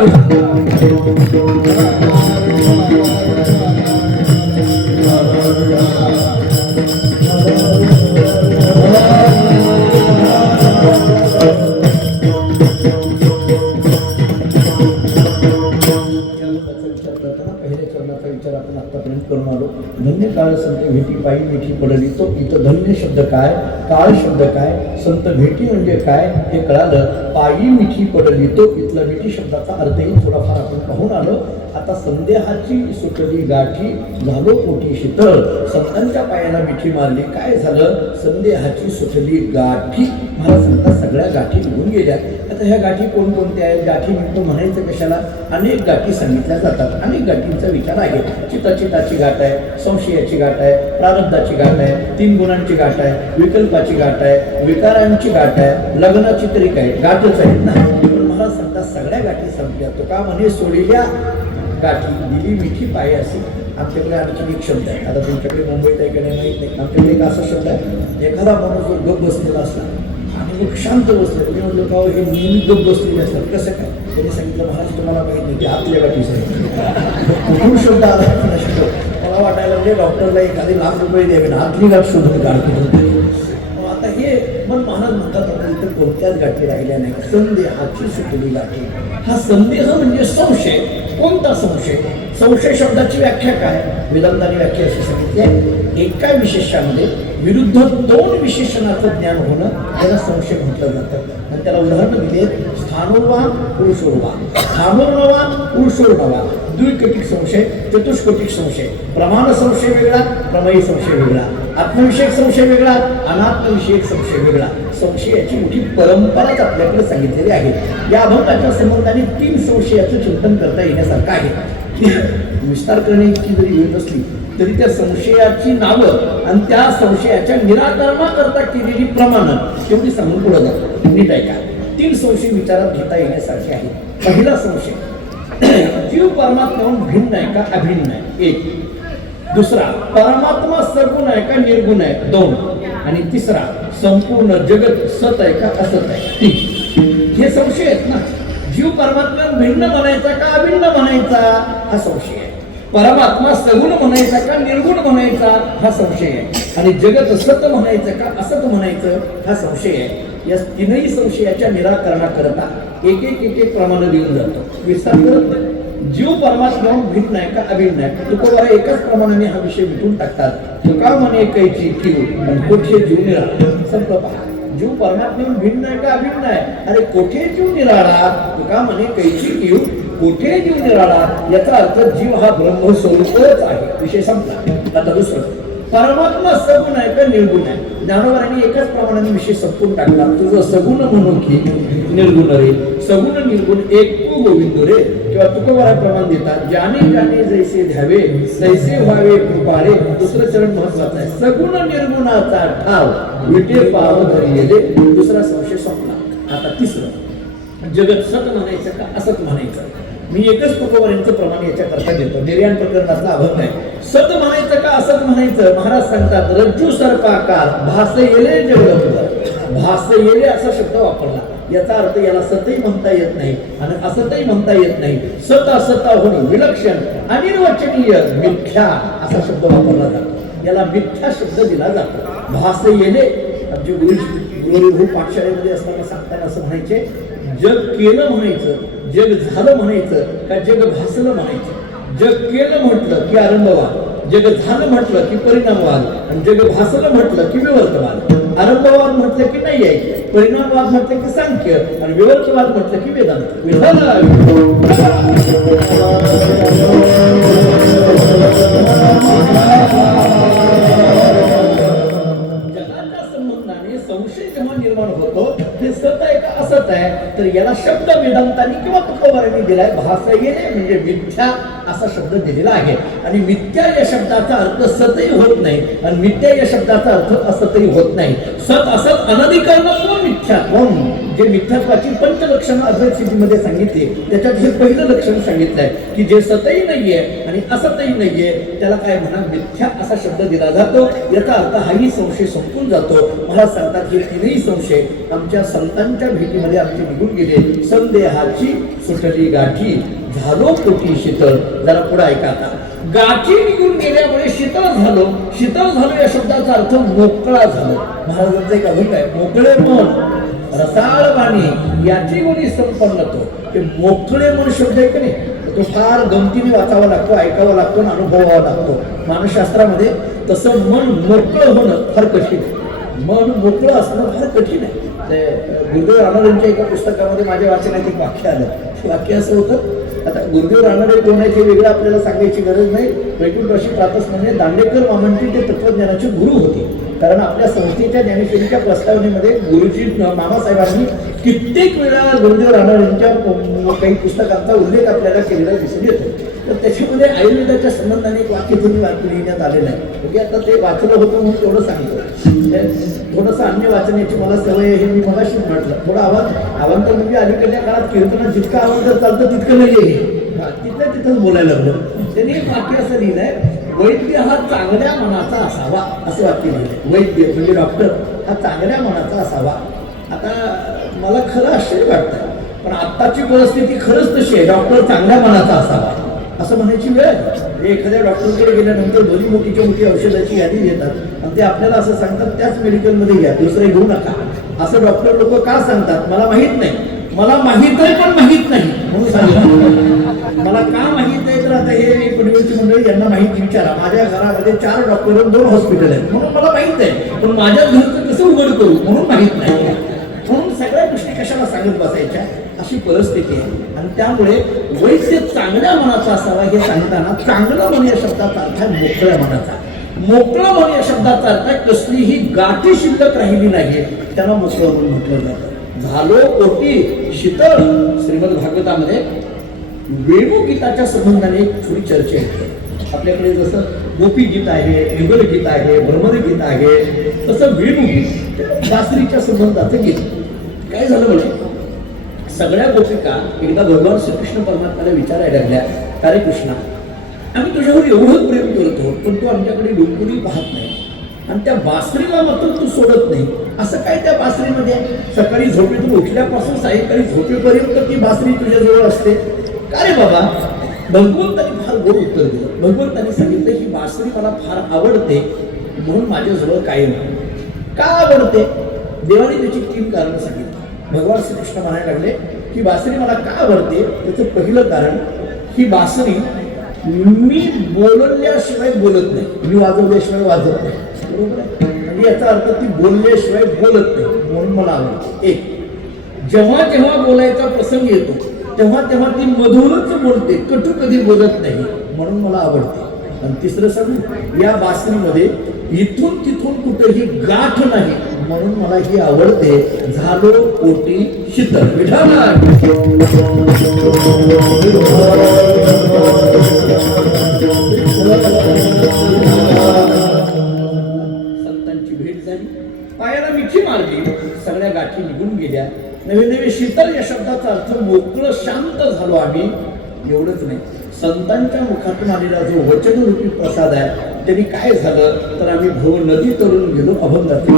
विचार आपण आतापर्यंत करून आलो. धन्य काळ संत भेटी पायी मिठी पडली तो. इथं धन्य शब्द काय, काळ शब्द काय, संत भेटी म्हणजे काय हे कळालं. पायी मिठी पडली तो इथला मिठी शब्दाचा अर्थही थोडाफार आपण पाहून आलो. आता संदेहाची सुटली गाठी झालो कोटी शीतळ. संतांच्या पायाला मिठी मारली, काय झालं? संदेहाची सुटली गाठी. मला सांगता सगळ्या गाठी निघून गेल्या. आता ह्या गाठी कोणकोणत्या आहेत? गाठी म्हणतो म्हणायचं कशाला? अनेक गाठी सांगितल्या जातात. अनेक गाठींचा विचार आहे. चिताची गाठ आहे, संशयाची गाठ आहे, प्रारब्धाची गाठ आहे, 3 गुणांची गाठ आहे, विकल्पाची गाठ आहे, विकारांची गाठ आहे, लग्नाची तरी काय गाठच आहेत ना. पण मला सांगता सगळ्या गाठी संपल्या. तो का म्हणे सोडिल्या गाठी दिली मिठी पाय असे. आमच्याकडे आणखी एक शब्द आहे. आता तुमच्याकडे मुंबईत आहे का नाही माहीत नाही. आमच्याकडे एक असा शब्द आहे, एखादा माणूस जर गप बसलेला असला आणि मग शांत बसले, मी म्हणलो का हे नेहमी गप बसलेले असतात, कसं काय? त्यांनी सांगितलं महाराज तुम्हाला माहीत नाही, ते आतल्या गाठीच आहे. कुठून शब्द आला शब्द मला वाटायला म्हणजे डॉक्टरला एखादी ₹1,00,000 द्यावे ना, आतली गाठ शोधून काढतो. आता हे मन महाराज म्हणतात इथं कोणत्याच गाठी राहिल्या नाही. संदेहाची सुटली गाठी. हा संदेह म्हणजे संशय. कोणता संशय? संशय शब्दाची व्याख्या काय? वेदांताने व्याख्या अशी सांगितली आहे, एका विशेषामध्ये विरुद्ध 2 विशेषणाचं ज्ञान होणं त्याला संशय म्हटलं जातं. आणि त्याला उदाहरण दिले, स्थानोर्वान पुरुषोर्वान, स्थानोर्नवान पुरुषोर्नवान, द्विकटिक संशय, चतुष्कटिक संशय, प्रमाण संशय वेगळा, प्रमेय संशय वेगळा, आत्मविषयक संशय वेगळा, अनात्मविषयक संशय वेगळा. संशयाची मोठी परंपराच आपल्याकडे सांगितलेली आहे. या अभंगाच्या संबंधाने 3 संशयाचं चिंतन करता येण्यासारखं आहे. विस्तार करण्याची जरी वेळ नसली तरी त्या संशयाची नावं आणि त्या संशयाच्या निराकरणाकरता केलेली प्रमाणं तेवढी सांगून पुढे जातो. नीट ऐका. 3 संशय विचारात घेता येण्यासारखे आहे. पहिला संशय, जीव परमात्म्याहून भिन्न आहे का अभिन्न आहे? 1. दुसरा, परमात्मा सगुण आहे का निर्गुण आहे? 2. आणि तिसरा, संपूर्ण जगत सत आहे का असत आहे? 3. हे संशय आहेत ना. जीव परमात्म्याहून भिन्न म्हणायचा का अभिन्न म्हणायचा हा संशय आहे. परमात्मा सगुण म्हणायचा का निर्गुण म्हणायचा हा संशय आहे. आणि जगत सत म्हणायचं का असत म्हणायचं हा संशय आहे. या 3ही संशयाच्या निराकरणाकरता एक प्रमाण देऊन जातो. विस्तार करत नाही. जीव परमात्म्याहून भिन्न आहे का अभिन्न आहे? तुकोबारा एकाच प्रमाणाने हा विषय मिटून टाकतात. तुका म्हणे कैची कीव आणि कोठे जीव निराळा. संपलं पहा. जीव परमात्म्याहून भिन्न आहे का अभिन्न आहे? अरे कोठे जीव निराळा? तुका म्हणे कैची कीव कोठे जीव निराळा. याचा अर्थ जीव हा ब्रह्मस्वरूपच आहे. विषय संपला. आता दुसरं, परमात्मा सगुण आहे का निर्गुण आहे? ज्ञानोबारांनी एकाच प्रमाणाने विषय संपून टाकला. तुझं सगुण म्हणू की निर्गुण रे? सगुण निर्गुण एक तू गोविंद रे. किंवा तुकोबारा प्रमाण देतात, ज्याने ज्याने जैसे ध्यावे तैसे व्हावे कृपाळे. दुसरं चरण महत्वाचं आहे, सगुण निर्गुणाचा ठाव विटे पाव धरी येले. दुसरा संशय संपला. आता तिसरं, जगत सत म्हणायचं का असत म्हणायचं? मी एकच तुकोबारांचं प्रमाण याच्याकरता देतो. निर्याण प्रकरणातला अभंग आहे. सत म्हणायचं का असत म्हणायचं? महाराज सांगतात, रज्जू सर्पाकार भास येले जगत. भास येले असा शब्द वापरला. याचा अर्थ याला सतही म्हणता येत नाही आणि असतही म्हणता येत नाही. सत असता होणं विलक्षण अनिर्वचनीय मिथ्या असा शब्द वापरला जातो. याला मिथ्या शब्द दिला जातो. भास येले. आमचे गुरु पाठशाळेमध्ये असताना सांगताना असं म्हणायचे, जग केलं म्हणायचं, जग झालं म्हणायचं का जग भासलं म्हणायचं? जग केलं म्हटलं की आरंभवाद, जग झालं म्हटलं की परिणामवाद, आणि जग भासलं म्हटलं की विवर्तवाद. आरंभवाद म्हटलं की नाही आहे, परिणामवाद म्हटलं की सांख्य, आणि विवर्तवाद म्हटलं की वेदांत. जगाच्या संबंधाने संशय जेव्हा निर्माण होतो, हे सत आहे का असत आहे, तर याला शब्द वेदांतांनी किंवा तुकोबारांनी दिलाय. भासयेने म्हणजे मिथ्या असा शब्द दिलेला आहे. आणि मिथ्या या शब्दाचा अर्थ सतही होत नाही आणि मिथ्या या शब्दाचा अर्थ असतही होत नाही. सत असत अनधिकरणत्व मिथ्यात्वम, जे मिथ्यात्वाची पंचलक्षणं अद्वैत सिद्धीमध्ये सांगितली त्याच्यात हे पहिलं लक्षण सांगितलंय की जे सतही नाहीये आणि असतही नाहीये त्याला काय म्हणा मिथ्या असा शब्द दिला जातो. याचा अर्थ हाही संशय संपून जातो. मला सांगतात की तीनही संशय आमच्या संतांच्या भेटीमध्ये आमचे निघून गेले. संदेहाची सुटली गाठी झालो पोटी शीतळ. जरा पुढे ऐका आता. गाठी निघून गेल्यामुळे शीतळ झालो. शीतळ झालो या शब्दाचा अर्थ मोकळा झालो. महाराजांचं एक अभिप्राय आहे, मोकळे मन रसाळ वाणी याची गुणी संपन्न तो. ते मोकळे मन शब्द आहे की नाही, तो फार गमतीने वाचावा लागतो, ऐकावा लागतो आणि अनुभवावा लागतो. मानसशास्त्रामध्ये तसं मन मोकळं होणं फार कठीण आहे. मन मोकळं असणं फार कठीण आहे. ते गुरुदेव रानडेंच्या एका पुस्तकामध्ये माझ्या वाचनात एक वाक्य आलं. ते वाक्य असं होतं, आता गुरुदेव रानडे कोण आहे हे वेगळं आपल्याला सांगायची गरज नाही. वैकुंठवासी प्रातस म्हणजे दांडेकर मामांची ते तत्वज्ञानाचे गुरु होते. कारण आपल्या संस्थेच्या ज्ञानेश्वरीच्या प्रस्तावनेमध्ये गुरुजी मामासाहेबांनी कित्येक वेळा गुरुदेव रानडेंच्या काही पुस्तकांचा उल्लेख आपल्याला केलेला दिसून येतो. तर त्याच्यामध्ये आयुर्वेदाच्या संबंधाने एक वाक्य तुम्ही लिहिण्यात आलेलं आहे. ओके, आता ते वाचलं होतं म्हणून तेवढं सांगतो. थोडंसं अन्य वाचण्याची मला सवय आहे, मी मगाशी म्हटलं. थोडा आवाज म्हणजे अलीकडच्या काळात कीर्तनात जितकं आवाज चालतं तितकं नाही आहे. तिथल्या तिथंच बोलायला लागलं. त्यांनी एक वाक्य असं लिहिलंय, वैद्य हा चांगल्या मनाचा असावा, असं वाक्य लिहिलंय. वैद्य म्हणजे डॉक्टर हा चांगल्या मनाचा असावा. आता मला खरं आश्चर्य वाटतं, पण आत्ताची परिस्थिती खरंच तशी आहे, डॉक्टर चांगल्या मनाचा असावा असं म्हणायची वेळ आहे. एखाद्या डॉक्टरकडे गेल्यानंतर भली मोठीच्या मोठी औषधाची यादी देतात आणि ते आपल्याला असं सांगतात त्याच मेडिकलमध्ये घ्या, दुसरे घेऊ नका. असं डॉक्टर लोक का सांगतात मला माहित नाही. मला माहित आहे पण माहित नाही म्हणून सांगितलं. मला का माहित आहे तर आता हे पडवेची मंडळी यांना माहिती विचारा. माझ्या घरामध्ये 4 डॉक्टर 2 हॉस्पिटल आहेत म्हणून मला माहित आहे, पण माझ्या घरचं कसं उघड करू म्हणून माहित नाही. म्हणून सगळ्या गोष्टी कशाला सांगत बसायच्या अशी परिस्थिती आहे. आणि त्यामुळे वैद्य चांगल्या मनाचा असावा हे सांगताना चांगलं मन या शब्दाचा अर्थ आहे मोकळ्या मनाचा. मोकळं मन या शब्दाचा अर्थ आहे कसलीही गाठी शिल्लक राहिली नाही, त्याला मोकळं मन म्हटलं जातं. झालो कोटी शीतळ. श्रीमद भागवतामध्ये वेणुगीताच्या संबंधाने एक थोडी चर्चा येते. आपल्याकडे जसं गोपी गीत आहे, युगल गीत आहे, भ्रमर गीत आहे, तसं वेणुगीत शास्त्रीच्या संबंधाचं गीत. काय झालं म्हणजे सगळ्या गोपिका एकदा भगवान श्रीकृष्ण परमात्म्याला विचारायला लागल्या, अरे कृष्णा, आम्ही तुझ्यावर एवढं प्रेम करत आहोत पण तू आमच्याकडे डोंबुली पाहत नाही आणि त्या बासरीला मात्र तू सोडत नाही. असं काय त्या बासरीमध्ये? सकाळी झोपेतून उठल्यापासून सायंकाळी झोपेपर्यंत ती बासरी तुझ्याजवळ असते का रे बाबा? भगवंतांनी फार गोड उत्तर दिलं. भगवंतांनी सांगितलं ही बासरी मला फार आवडते म्हणून माझ्याजवळ कायम. का आवडते? देवाने त्याची 3 कारणं सांगितली. भगवान श्रीकृष्ण म्हणायला लागले की बासरी मला का आवडते त्याचं पहिलं कारण, ही बासरी मी बोलल्याशिवाय बोलत नाही, मी वाजवल्याशिवाय वाजत नाही. बरोबर आहे? म्हणजे याचा अर्थ ती बोलल्याशिवाय बोलत नाही म्हणून मला आवडते. एक, जेव्हा जेव्हा बोलायचा प्रसंग येतो तेव्हा तेव्हा ती मधुरच बोलते, कटू कधी बोलत नाही म्हणून मला आवडते. आणि तिसरं सांगू, या बासरीमध्ये इथून तिथून कुठेही गाठ नाही म्हणून मला ही आवडते. झालो कोटी शीतळ. संतांची भेट झाली, पायाला मिठी मारली, सगळ्या गाठी निघून गेल्या. नवे नवे शीतळ या शब्दाचा अर्थ मोकळं शांत झालो आम्ही. एवढंच नाही, संतांच्या मुखातून आलेला जो वचनरूपी प्रसाद आहे त्यांनी काय झालं तर आम्ही भव नदी तरून गेलो. अभंगाचे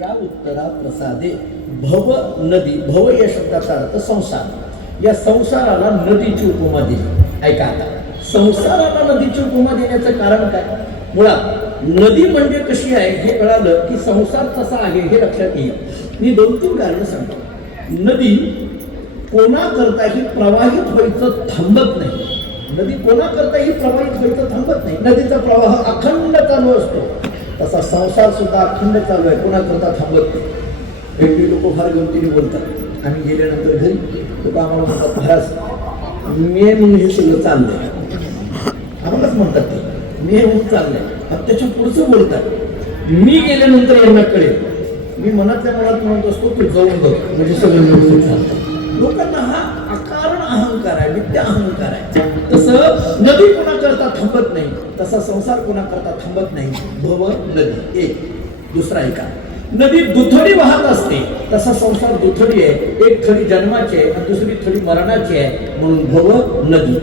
या उत्तरा प्रसादे भव नदी, भव या शब्दाचा अर्थ संसार, या संसाराला नदीची उपमा दिली. ऐका आता, संसाराला नदीची उपमा देण्याचं कारण काय? मुळात नदी म्हणजे कशी आहे हे कळालं की संसार कसा आहे हे लक्षात येईल. मी 2-3 कारण सांगतो. नदी कोणाकरताही प्रवाहित व्हायचं थांबत नाही. नदी कोणाकरताही प्रवाहित व्हायचं थांबत नाही. नदीचा प्रवाह अखंड चालू असतो. तसा संसार सुद्धा अखंड चालू आहे, कोणाकरता थांबत नाही. वेगळी लोक फार गमतीने बोलतात. आम्ही गेल्यानंतर घरी लोक आम्हाला म्हणतात, महाराज मे म्हणून हे सगळं चाललंय. आम्हालाच म्हणतात ते मे होऊन चाललंय. त्याच्या पुढचं बोलतात मी गेल्यानंतर यांना कळेल. मी मनातल्या मनात म्हणत असतो तू जाऊन बघ, म्हणजे सगळं मिळून चालतं. लोकांना हा अकारण अहंकार आहे, विद्या अहंकार आहे. तसं नदी कोणाकरता थांबत नाही, तसा संसार कोणाकरता थांबत नाही. भव नदी एक. दुसरा ऐका, नदी दुथडी वाहत असते, तसा संसार दुथडी आहे. एक थडी जन्माची आहे आणि दुसरी थडी मरणाची आहे, म्हणून भव नदी.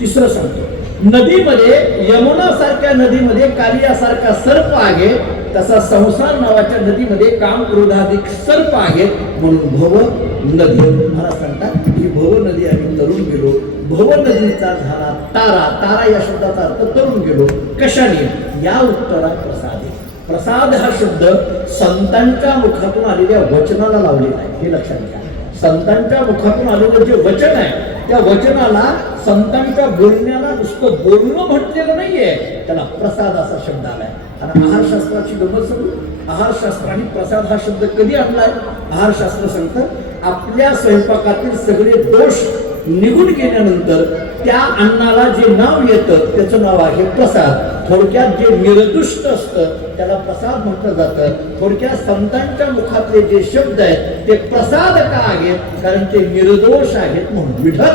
तिसरं सांगतो, नदीमध्ये यमुना सारख्या नदीमध्ये कालियासारखा सर्प आहे, तसा संसार नावाच्या नदीमध्ये काम क्रोधाधिक सर्प आहेत, म्हणून भव नदी. मला सांगतात ही भव नदी आम्ही तरुण गेलो. भव नदीचा झाला तारा. तारा या शब्दाचा अर्थ तरुण गेलो. कशाने? या उत्तरा प्रसादे. प्रसाद हा शब्द संतांच्या मुखातून आलेल्या वचनाला लावलेला आहे, हे लक्षात घ्या. संतांच्या मुखातून आलेलं जे वचन आहे त्या वचनाला, संतांच्या बोलण्याला नुसतं बोलणं म्हटलेलं नाहीये, त्याला प्रसाद असा शब्द आलाय. आणि आहारशास्त्राची गमत सांगू. आहारशास्त्राने प्रसाद हा शब्द कधी आणलाय? आहारशास्त्र सांगतं आपल्या स्वयंपाकातील सगळे दोष निघून गेल्यानंतर त्या अन्नाला जे नाव येतं त्याचं नाव आहे प्रसाद. थोडक्यात जे निर्दुष्ट असतं त्याला प्रसाद म्हटलं जातं. थोडक्यात संतांच्या मुखातले जे शब्द आहेत ते प्रसाद का आहेत? कारण ते निर्दोष आहेत म्हणून. विठ्ठल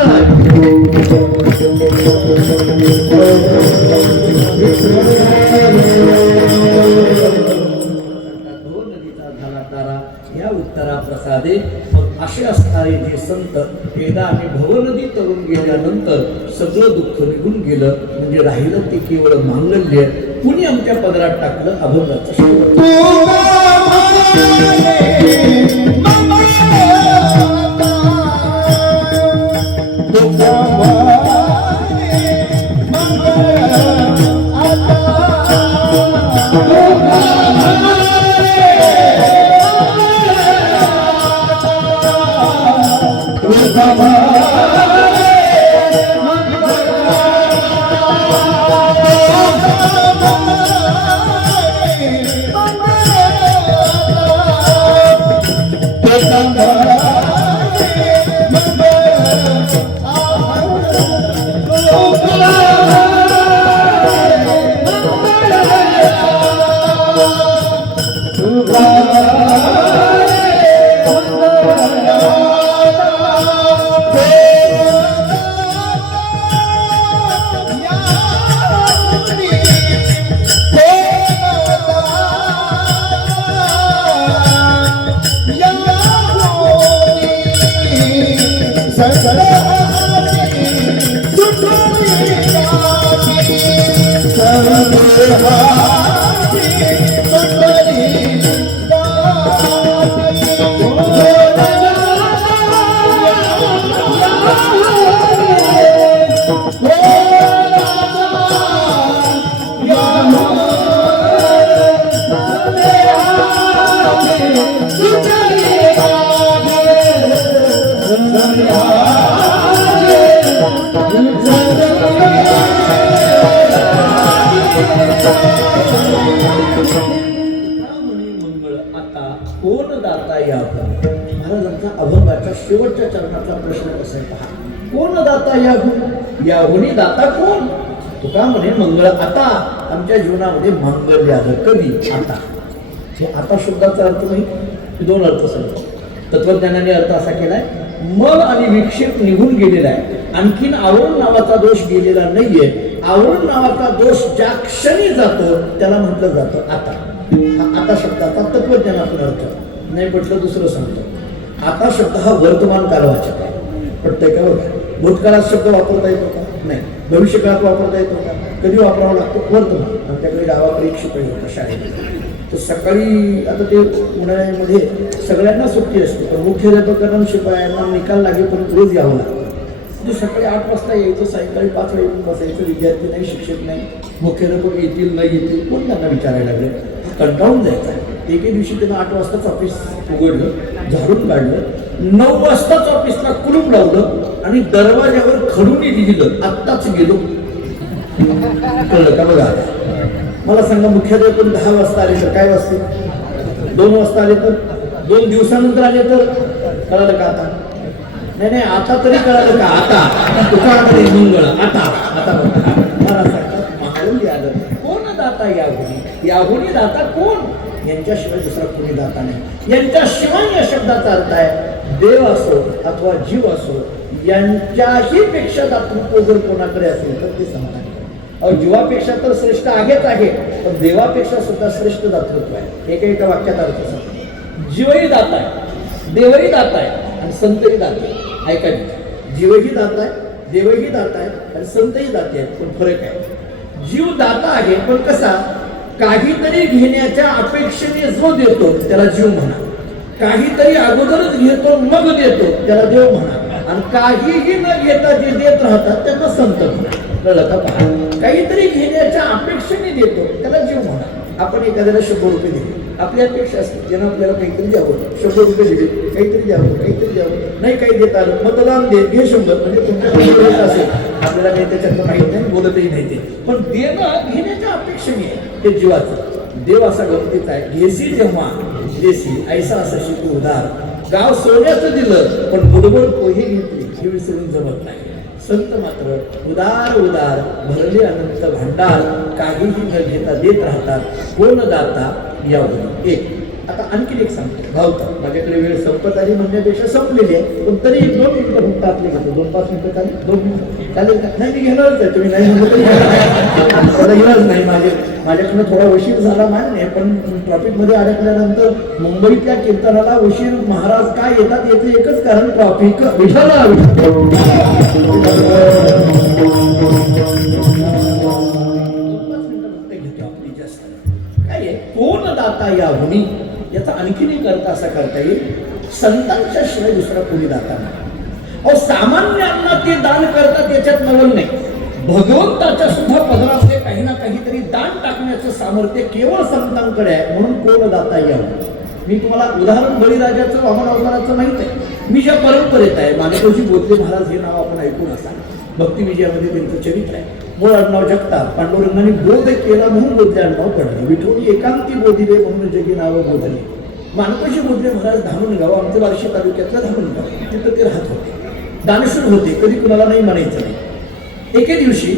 या उत्तरा प्रसादे. मग असे असणारे जे संत, एकदा आम्ही भवनदी तरुण गेल्यानंतर सगळं दुःख निघून गेलं, म्हणजे राहिलं ते केवळ मांगल्य. कुणी आमच्या पदरात टाकलं अभंगाचं शेवट. अभंगाच्या शेवटच्या चरणातला प्रश्न कसा आहे पहा. कोण दाता याहुनी दाता कोण? तुका म्हणे मंगळ आता. आमच्या जीवनामध्ये मांगल्य आलं कधी? आता. हे आता शब्दाचा अर्थ नाही, 2 अर्थ सांगतो. तत्वज्ञानाने अर्थ असा केलाय, मग आणि विक्षेप निघून गेलेला आहे, आणखीन आवरण नावाचा दोष गेलेला नाहीये. आवरण नावाचा दोष ज्या क्षणी जातो त्याला म्हटलं जातं आता. हा आता शब्दाचा तत्वज्ञानातून अर्थ. नाही पटलं दुसरं सांगतो. आता शब्द हा वर्तमान कालवाचक आहे. पटतंय का बघा. भूतकाळात शब्द वापरता येतो का? नाही. भविष्यकाळात वापरता येतो का? कधी वापरावा लागतो? वर्तमान. आमच्याकडे गावाकडे एक शिपाई होता शाळेत. तर सकाळी आता ते उन्हाळ्यामध्ये सगळ्यांना सुट्टी असते, पण मुख्याध्यापकांना शिपायांना निकाल लागेपर्यंत रोज यावं लागतं. म्हणजे सकाळी 8 वाजता यायचं, सायंकाळी 5 वाजता बसायचं. विद्यार्थी नाही, शिक्षक नाही, मुख्याध्यापक येतील नाही येतील कोण त्यांना विचारायला लागले. कंटाळून जायचा. एके दिवशी त्यांना 8 वाजताच ऑफिस उघडलं, झाडून काढलं, 9 वाजताच ऑफिसला कुलूप लावलं आणि दरवाजावर खडून लिहिलं, आत्ताच गेलो. कळलं का बघा. मला सांगा, मुख्याध्यापक 10 वाजता आले तर काय वाजते? 2 वाजता आले तर? 2 दिवसानंतर आले तर? कळलं का आता? नाही आता तरी कळलं का? आता दुकानामध्ये मंगळ आता आता मला सांगतात महाळून आलं. कोण दाता याहुनी दाता कोण? यांच्याशिवाय दुसरा कोणी दाता नाही. यांच्याशिवाय या शब्दाचा अर्थ आहे देव असो अथवा जीव असो, यांच्याही पेक्षा दातृत्व जर कोणाकडे असेल तर ते समाधान. अहो, जीवापेक्षा तर श्रेष्ठ आहेच आहे, पण देवापेक्षा सुद्धा श्रेष्ठ दातृत्व आहे. एका वाक्यात अर्थ सांगतो. जीवही दाता आहे, देवही दाता आहे आणि संतही दाते आहे. ऐका, जीवही दाता आहे, देवही दाता आहे आणि संतही दाते आहेत. पण फरक आहे. जीव दाता आहे, पण कसा? काहीतरी घेण्याच्या अपेक्षेने जो देतो त्याला जीव म्हणा. काहीतरी अगोदरच घेतो मग देतो त्याला देव म्हणा. आणि काहीही न घेता जे देत राहतात त्यांना संत म्हणा. कळलं का? पहा, काहीतरी घेण्याच्या अपेक्षेने देतो त्याला जीव म्हणा. आपण एखाद्याला 100 रुपये दिले, आपली अपेक्षा असते ज्यांना आपल्याला काहीतरी द्यावं. 100 रुपये दिले, काहीतरी द्यावं, काहीतरी द्यावं. नाही काही देता आलं, मतदान दे, घे 100. म्हणजे तुमच्याकडे असेल, आपल्याला काही त्याच्यातलं माहीत नाही, बोलतही नाही ते. पण देणं घेण्याच्या अपेक्षेने आहे ते जीवाचं. देव असा गमतीचा आहे. घेसी जेव्हा देसी ऐसा असाशी तू उदार. गाव सोन्याचं दिलं पण बुडबुड पोहे घेतली हे विसरून जमत नाही. संत मात्र उदार उदार भरले अनंत भांडार, काहीही न घेता देत राहतात. कोण दाता यावं. एक आता आणखी एक सांगतो. भावता माझ्याकडे वेळ संपत आली म्हणण्यापेक्षा संपलेली आहे, पण तरी 1-2 मिनिटं फक्त आपले घेतो. 2-5 मिनिटं चालेल? 2 मिनिटं चालेल का? नाही, मी घेणारच आहे. तुम्ही नाही म्हणलं तरी मला घेणारच नाही. माझ्याकडनं थोडा उशीर झाला मान्य, पण ट्रॉफिकमध्ये अडकल्यानंतर मुंबईतल्या कीर्तनाला उशीर महाराज काय येतात याचं एकच कारण ट्रॉफिक. विठाला कोण दाता याहुनी याचा आणखीन एक अर्थ असा करता येईल, संतांच्या शिवाय दुसरा कोणी दाता नाही. अहो, सामान्यांना ते दान करतात याच्यात नवल नाही. भगवंताच्या सुद्धा पदरामध्ये काही ना काहीतरी दान टाकण्याचं सामर्थ्य केवळ संतांकडे आहे. म्हणून कोण दाता यावं. मी तुम्हाला उदाहरण बळीराजाचं वामन अवताराचं माहित आहे. मी ज्या परंपरेत आहे, माणकोजी बोधले महाराज हे नाव आपण ऐकून असाल. भक्ती विजयामध्ये त्यांचं चरित्र आहे. मूळ आडनाव जगताप, पांडुरंगाने बोध केला म्हणून बोधले आडनाव पडले. विठोली एकांती बोधिले म्हणून जगी नावं बोधले. माणकोजी बोधले महाराज धामणगाव, आमचं बार्शी तालुक्यातलं धामणगाव, तिथं ते राहत होते. दानशूर होते, कधी कुणाला नाही म्हणायचं नाही. एके दिवशी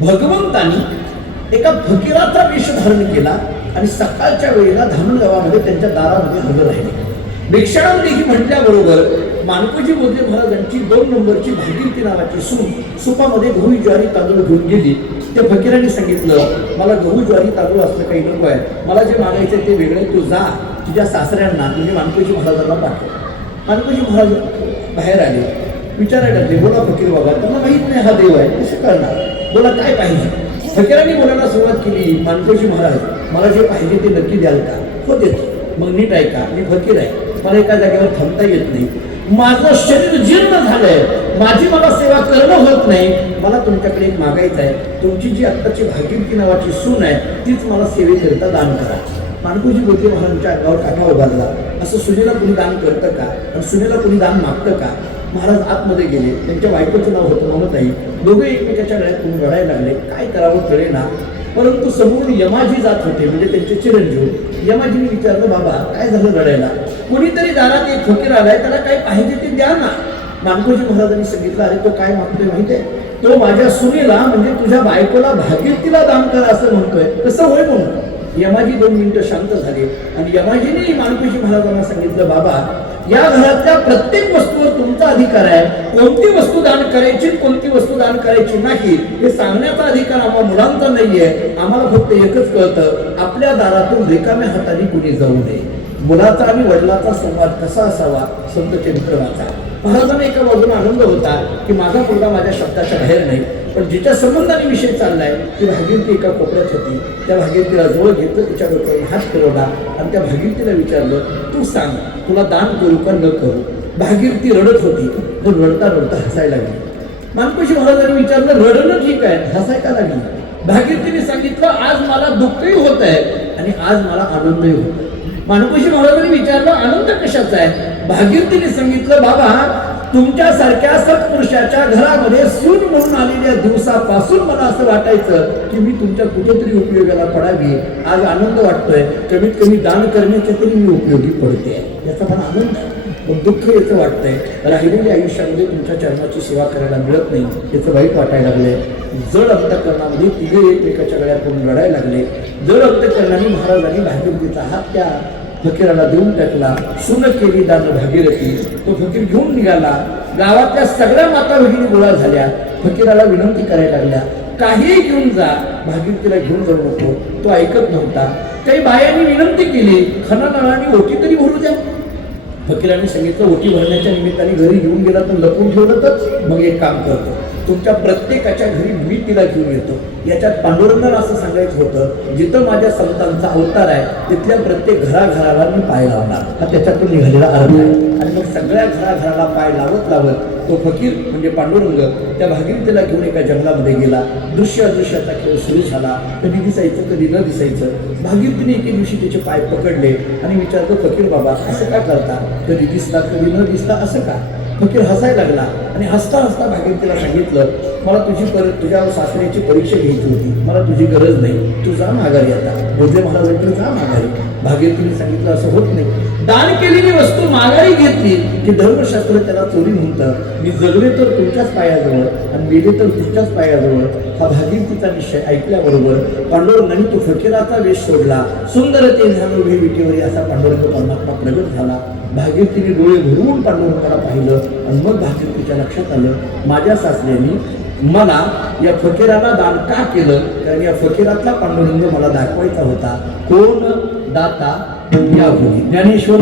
भगवंतानी एका फकीराचा वेश धारण केला आणि सकाळच्या वेळेला धामणगावामध्ये त्यांच्या दारामध्ये हजर राहिले. भिक्षांदेही म्हटल्याबरोबर माणकोजी बोधले महाराजांची 2 नंबरची भागीरथी नावाची सून सुपामध्ये गहू ज्वारी तांदूळ घेऊन गेली. त्या फकीरांनी सांगितलं, मला गहू ज्वारी तांदूळ असलं काही नको आहे, मला जे मागायचं ते वेगळे, तू जा तुझ्या सासऱ्यांना म्हणजे माणकोजी महाराजांना पाठव. माणकोजी महाराज बाहेर आले, विचारायला लागले, बोला फकीर बाबा, त्यांना माहित नाही हा देव आहे, कसं करणार, बोला काय पाहिजे. फकीरांनी बोलायला सुरुवात केली, माणकोजी महाराज मला जे पाहिजे ते नक्की द्याल का? हो देतो. मग नीट ऐका, मी फकीर आहे, मला एका जागेवर थांबता येत नाही, माझं शरीर जीर्ण झालंय, मला सेवा करणं होत नाही, मला तुमच्याकडे एक मागायचं आहे, तुमची जी आत्ताची भागीरथी नावाची सून आहे तीच मला सेवेकरिता दान करा. माणकोजी बोधले महाराजांच्या अंगावर काटा उभारला. असं सुनेला कुणी दान करतं का? आणि सुनेला कुणी दान मागतं का? महाराज आतमध्ये गेले. त्यांच्या बायकोचं नाव होतं ममताई. दोघे एकमेकाच्या गळ्यात कुणी रडायला लागले. काय करावं कळेना. परंतु समोरून यमाजी जात होते, म्हणजे त्यांचे चिरंजीव. यमाजीने विचारलं, बाबा काय झालं रडायला? कोणीतरी दारात एक फकीर आलाय, त्याला काय पाहिजे ते द्या ना. माणकोजी महाराजांनी सांगितलं, अरे तो काय मागतोय माहितीये? तो माझ्या सुनेला म्हणजे तुझ्या बायकोला भागीरथीला दान करा असं म्हणतोय. कसं होय म्हणून? यमाजी 2 मिनिटं शांत झाले आणि यमाजीने माणकोजी महाराजांना सांगितलं, बाबा या घरातल्या प्रत्येक वस्तूवर तुमचा अधिकार आहे. कोणती वस्तू दान करायची, कोणती वस्तू दान करायची नाही हे सांगण्याचा अधिकार आम्हाला मुलांचा नाहीये. आम्हाला फक्त एकच कळतं, आपल्या दारातून रिकाम्या हाताने कुणी जाऊ नये. मुलाचा आणि वडिलाचा संवाद कसा असावा संत चरित्र वाचा. महाराजांना एका बाजूला आनंद होता की माझा मुलगा माझ्या शब्दाच्या बाहेर नाही, पण जिच्या संबंधाने विषय चाललाय ती भागीरथी एका कोपऱ्यात होती. त्या भागीरथीला जवळ घेतलं, तिच्या डोक्यावर हात फिरवला आणि त्या भागीरथीला विचारलं, तू सांग तुला दान करू का न करू. भागीरथी रडत होती, पण रडता रडता हसायला लागली. मानकोजी महाराजांनी विचारलं, रडणं ठीक आहे, हसाय का लागली. भागीरथीने सांगितलं, आज मला दुःखही होत आहे आणि आज मला आनंदही होत आहे. मानकोजी महाराजांनी विचारलं, आनंद कशाचा आहे. भागीरथीने सांगितलं, बाबा तुमच्यासारख्या सत्पुरुषाच्या घरामध्ये सून म्हणून आलेल्या दिवसापासून मला असं वाटायचं की मी तुमच्या कुठेतरी उपयोगाला पडावी. आज आनंद वाटतोय, कमीत कमी दान करण्याच्या तरी मी उपयोगी पडते, याचा पण आनंद आहे. पण दुःख याचं वाटतंय, राहिलेल्या आयुष्यामध्ये तुमच्या चरणाची सेवा करायला मिळत नाही, याचं वाईट वाटायला लागलंय. जड अंतःकरणामध्ये तिघे एकमेकाच्या गळ्यात पडून रडायला लागले. जड अंतःकरणाने महाराजांनी भागीरथीचा हात त्या फकीराला देऊन टाकला. सुन केली दान भागीरथी. तो फकीर घेऊन निघाला. गावातल्या सगळ्या माता भगिनी गोळा झाल्या, फकीराला विनंती करायला लागल्या, काहीही घेऊन जा, भागीरथीला घेऊन जाऊ नको. तो ऐकत नव्हता. काही बायांनी विनंती केली, खणानळाने ओटी तरी भरू द्या. फकीराने सांगितलं, ओटी भरण्याच्या निमित्ताने घरी घेऊन गेला तर लपून ठेवलं तर मग एक काम करतो, तुमच्या प्रत्येकाच्या घरी मी तिला घेऊन येतो. याच्यात पांडुरंगाला असं सांगायचं होतं, जिथं माझ्या संतांचा अवतार आहे तिथल्या प्रत्येक घराघराला मी पाय लावणार. हा त्याच्यातून निघालेला अर्थ आहे. आणि मग सगळ्या घराघराला पाय लावत लावत तो फकीर म्हणजे पांडुरंग त्या भागीरथीला घेऊन एका जंगलामध्ये गेला. दृश्य अदृश्याचा खेळ सुरू झाला. कधी दिसायचं कधी न दिसायचं. भागीरथीने एके दिवशी त्याचे पाय पकडले आणि विचारलं, फकीर बाबा असं का करता, कधी दिसता कधी न दिसता असं का. फकीर हसायला लागला आणि हसता हसता भागीरथीला सांगितलं, मला तुझ्या सासऱ्याची परीक्षा घ्यायची होती, मला तुझी गरज नाही, तू जा माघारी. आता बोलले महाराजांकडे जा माघारी. भागीरथीने सांगितलं, असं होत नाही. दान केलेली वस्तू माघारी घेतली की धर्मशास्त्र त्याला चोरी म्हणतं. मी जगले तर तुमच्याच पायाजवळ आणि मेले तर तुमच्याच पायाजवळ. हा भागीरथीचा निश्चय ऐकल्याबरोबर पांडुरंगाने तो फकीराचा वेश सोडला. सुंदर ते ध्यान उभे विटेवरी असा पांडुरंग परमात्मा प्रगट झाला. भागीरथीने डोळे भरून पांडुरंगाला पाहिलं आणि मग भागीरथीच्या लक्षात आलं, माझ्या सासऱ्यांनी मला या फकीराला दान का केलं, कारण या फकीरातला पांडुरंग मला दाखवायचा होता. कोण दाता या भूमी. ज्ञानेश्वर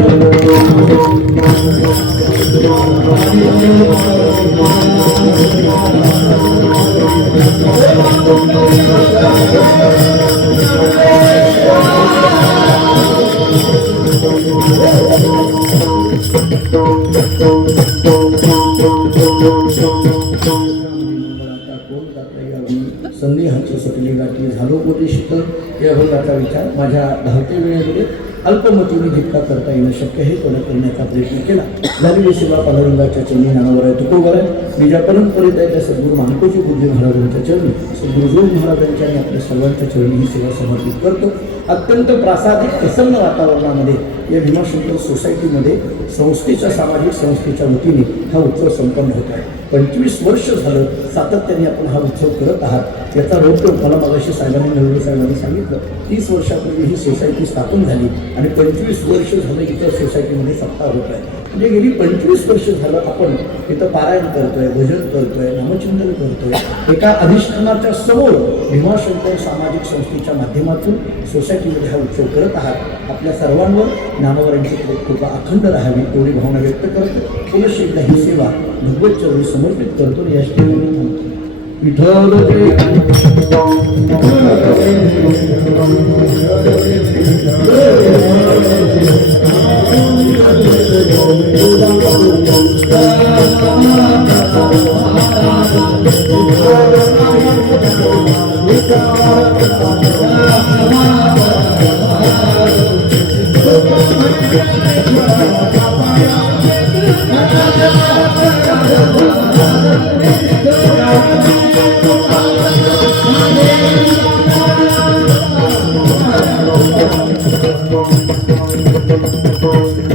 संदेहाची सुटली गाठी झालो उपदिष्ट या भंगाचा विचार माझ्या धावते वेळेमध्ये अल्पमतीने जितका करता येणं शक्य आहे तेवढा करण्याचा प्रयत्न केला. झालेली सेवा पांडुरंगाच्या चरणी ज्ञानावर आहे, तुकोवर आहे. मी ज्या परंपरेत आहे त्या सद्गुरू मानकोजी बुद्धी महाराजांच्या चरणी, सद्गुरू जोग महाराजांच्या आणि आपल्या सर्वांच्या चरणी ही सेवा समर्पित करतो. अत्यंत प्रासादिक प्रसन्न वातावरणामध्ये या भीमाशंकर सोसायटीमध्ये संस्थेच्या सामाजिक संस्थेच्या वतीने हा उत्सव संपन्न होत आहे. 25 वर्ष झालं सातत्याने आपण हा उत्सव करत आहात. याचा रौप्य मला मगाशी साहेबांनी नवरे साहेबांनी सांगितलं, 30 वर्षापूर्वी ही सोसायटी स्थापन झाली आणि 25 वर्ष झालं इतर सोसायटीमध्ये सत्ता होत आहे. म्हणजे गेली 25 वर्ष झालं आपण इथं पारायण करतोय, भजन करतोय, नामचिंतन करतोय. एका अधिष्ठानाच्या समोर भीमाशंकर सामाजिक संस्थेच्या माध्यमातून सोसायटीमध्ये हा उत्सव करत आहात. आपल्या सर्वांवर ज्ञानवरांची कृपा अखंड राहावी एवढी भावना व्यक्त करतो. पुनश्च एकदा ही सेवा भगवत चरणी समर्पित करतो. या ठिकाणी विठ्ठल Thank you.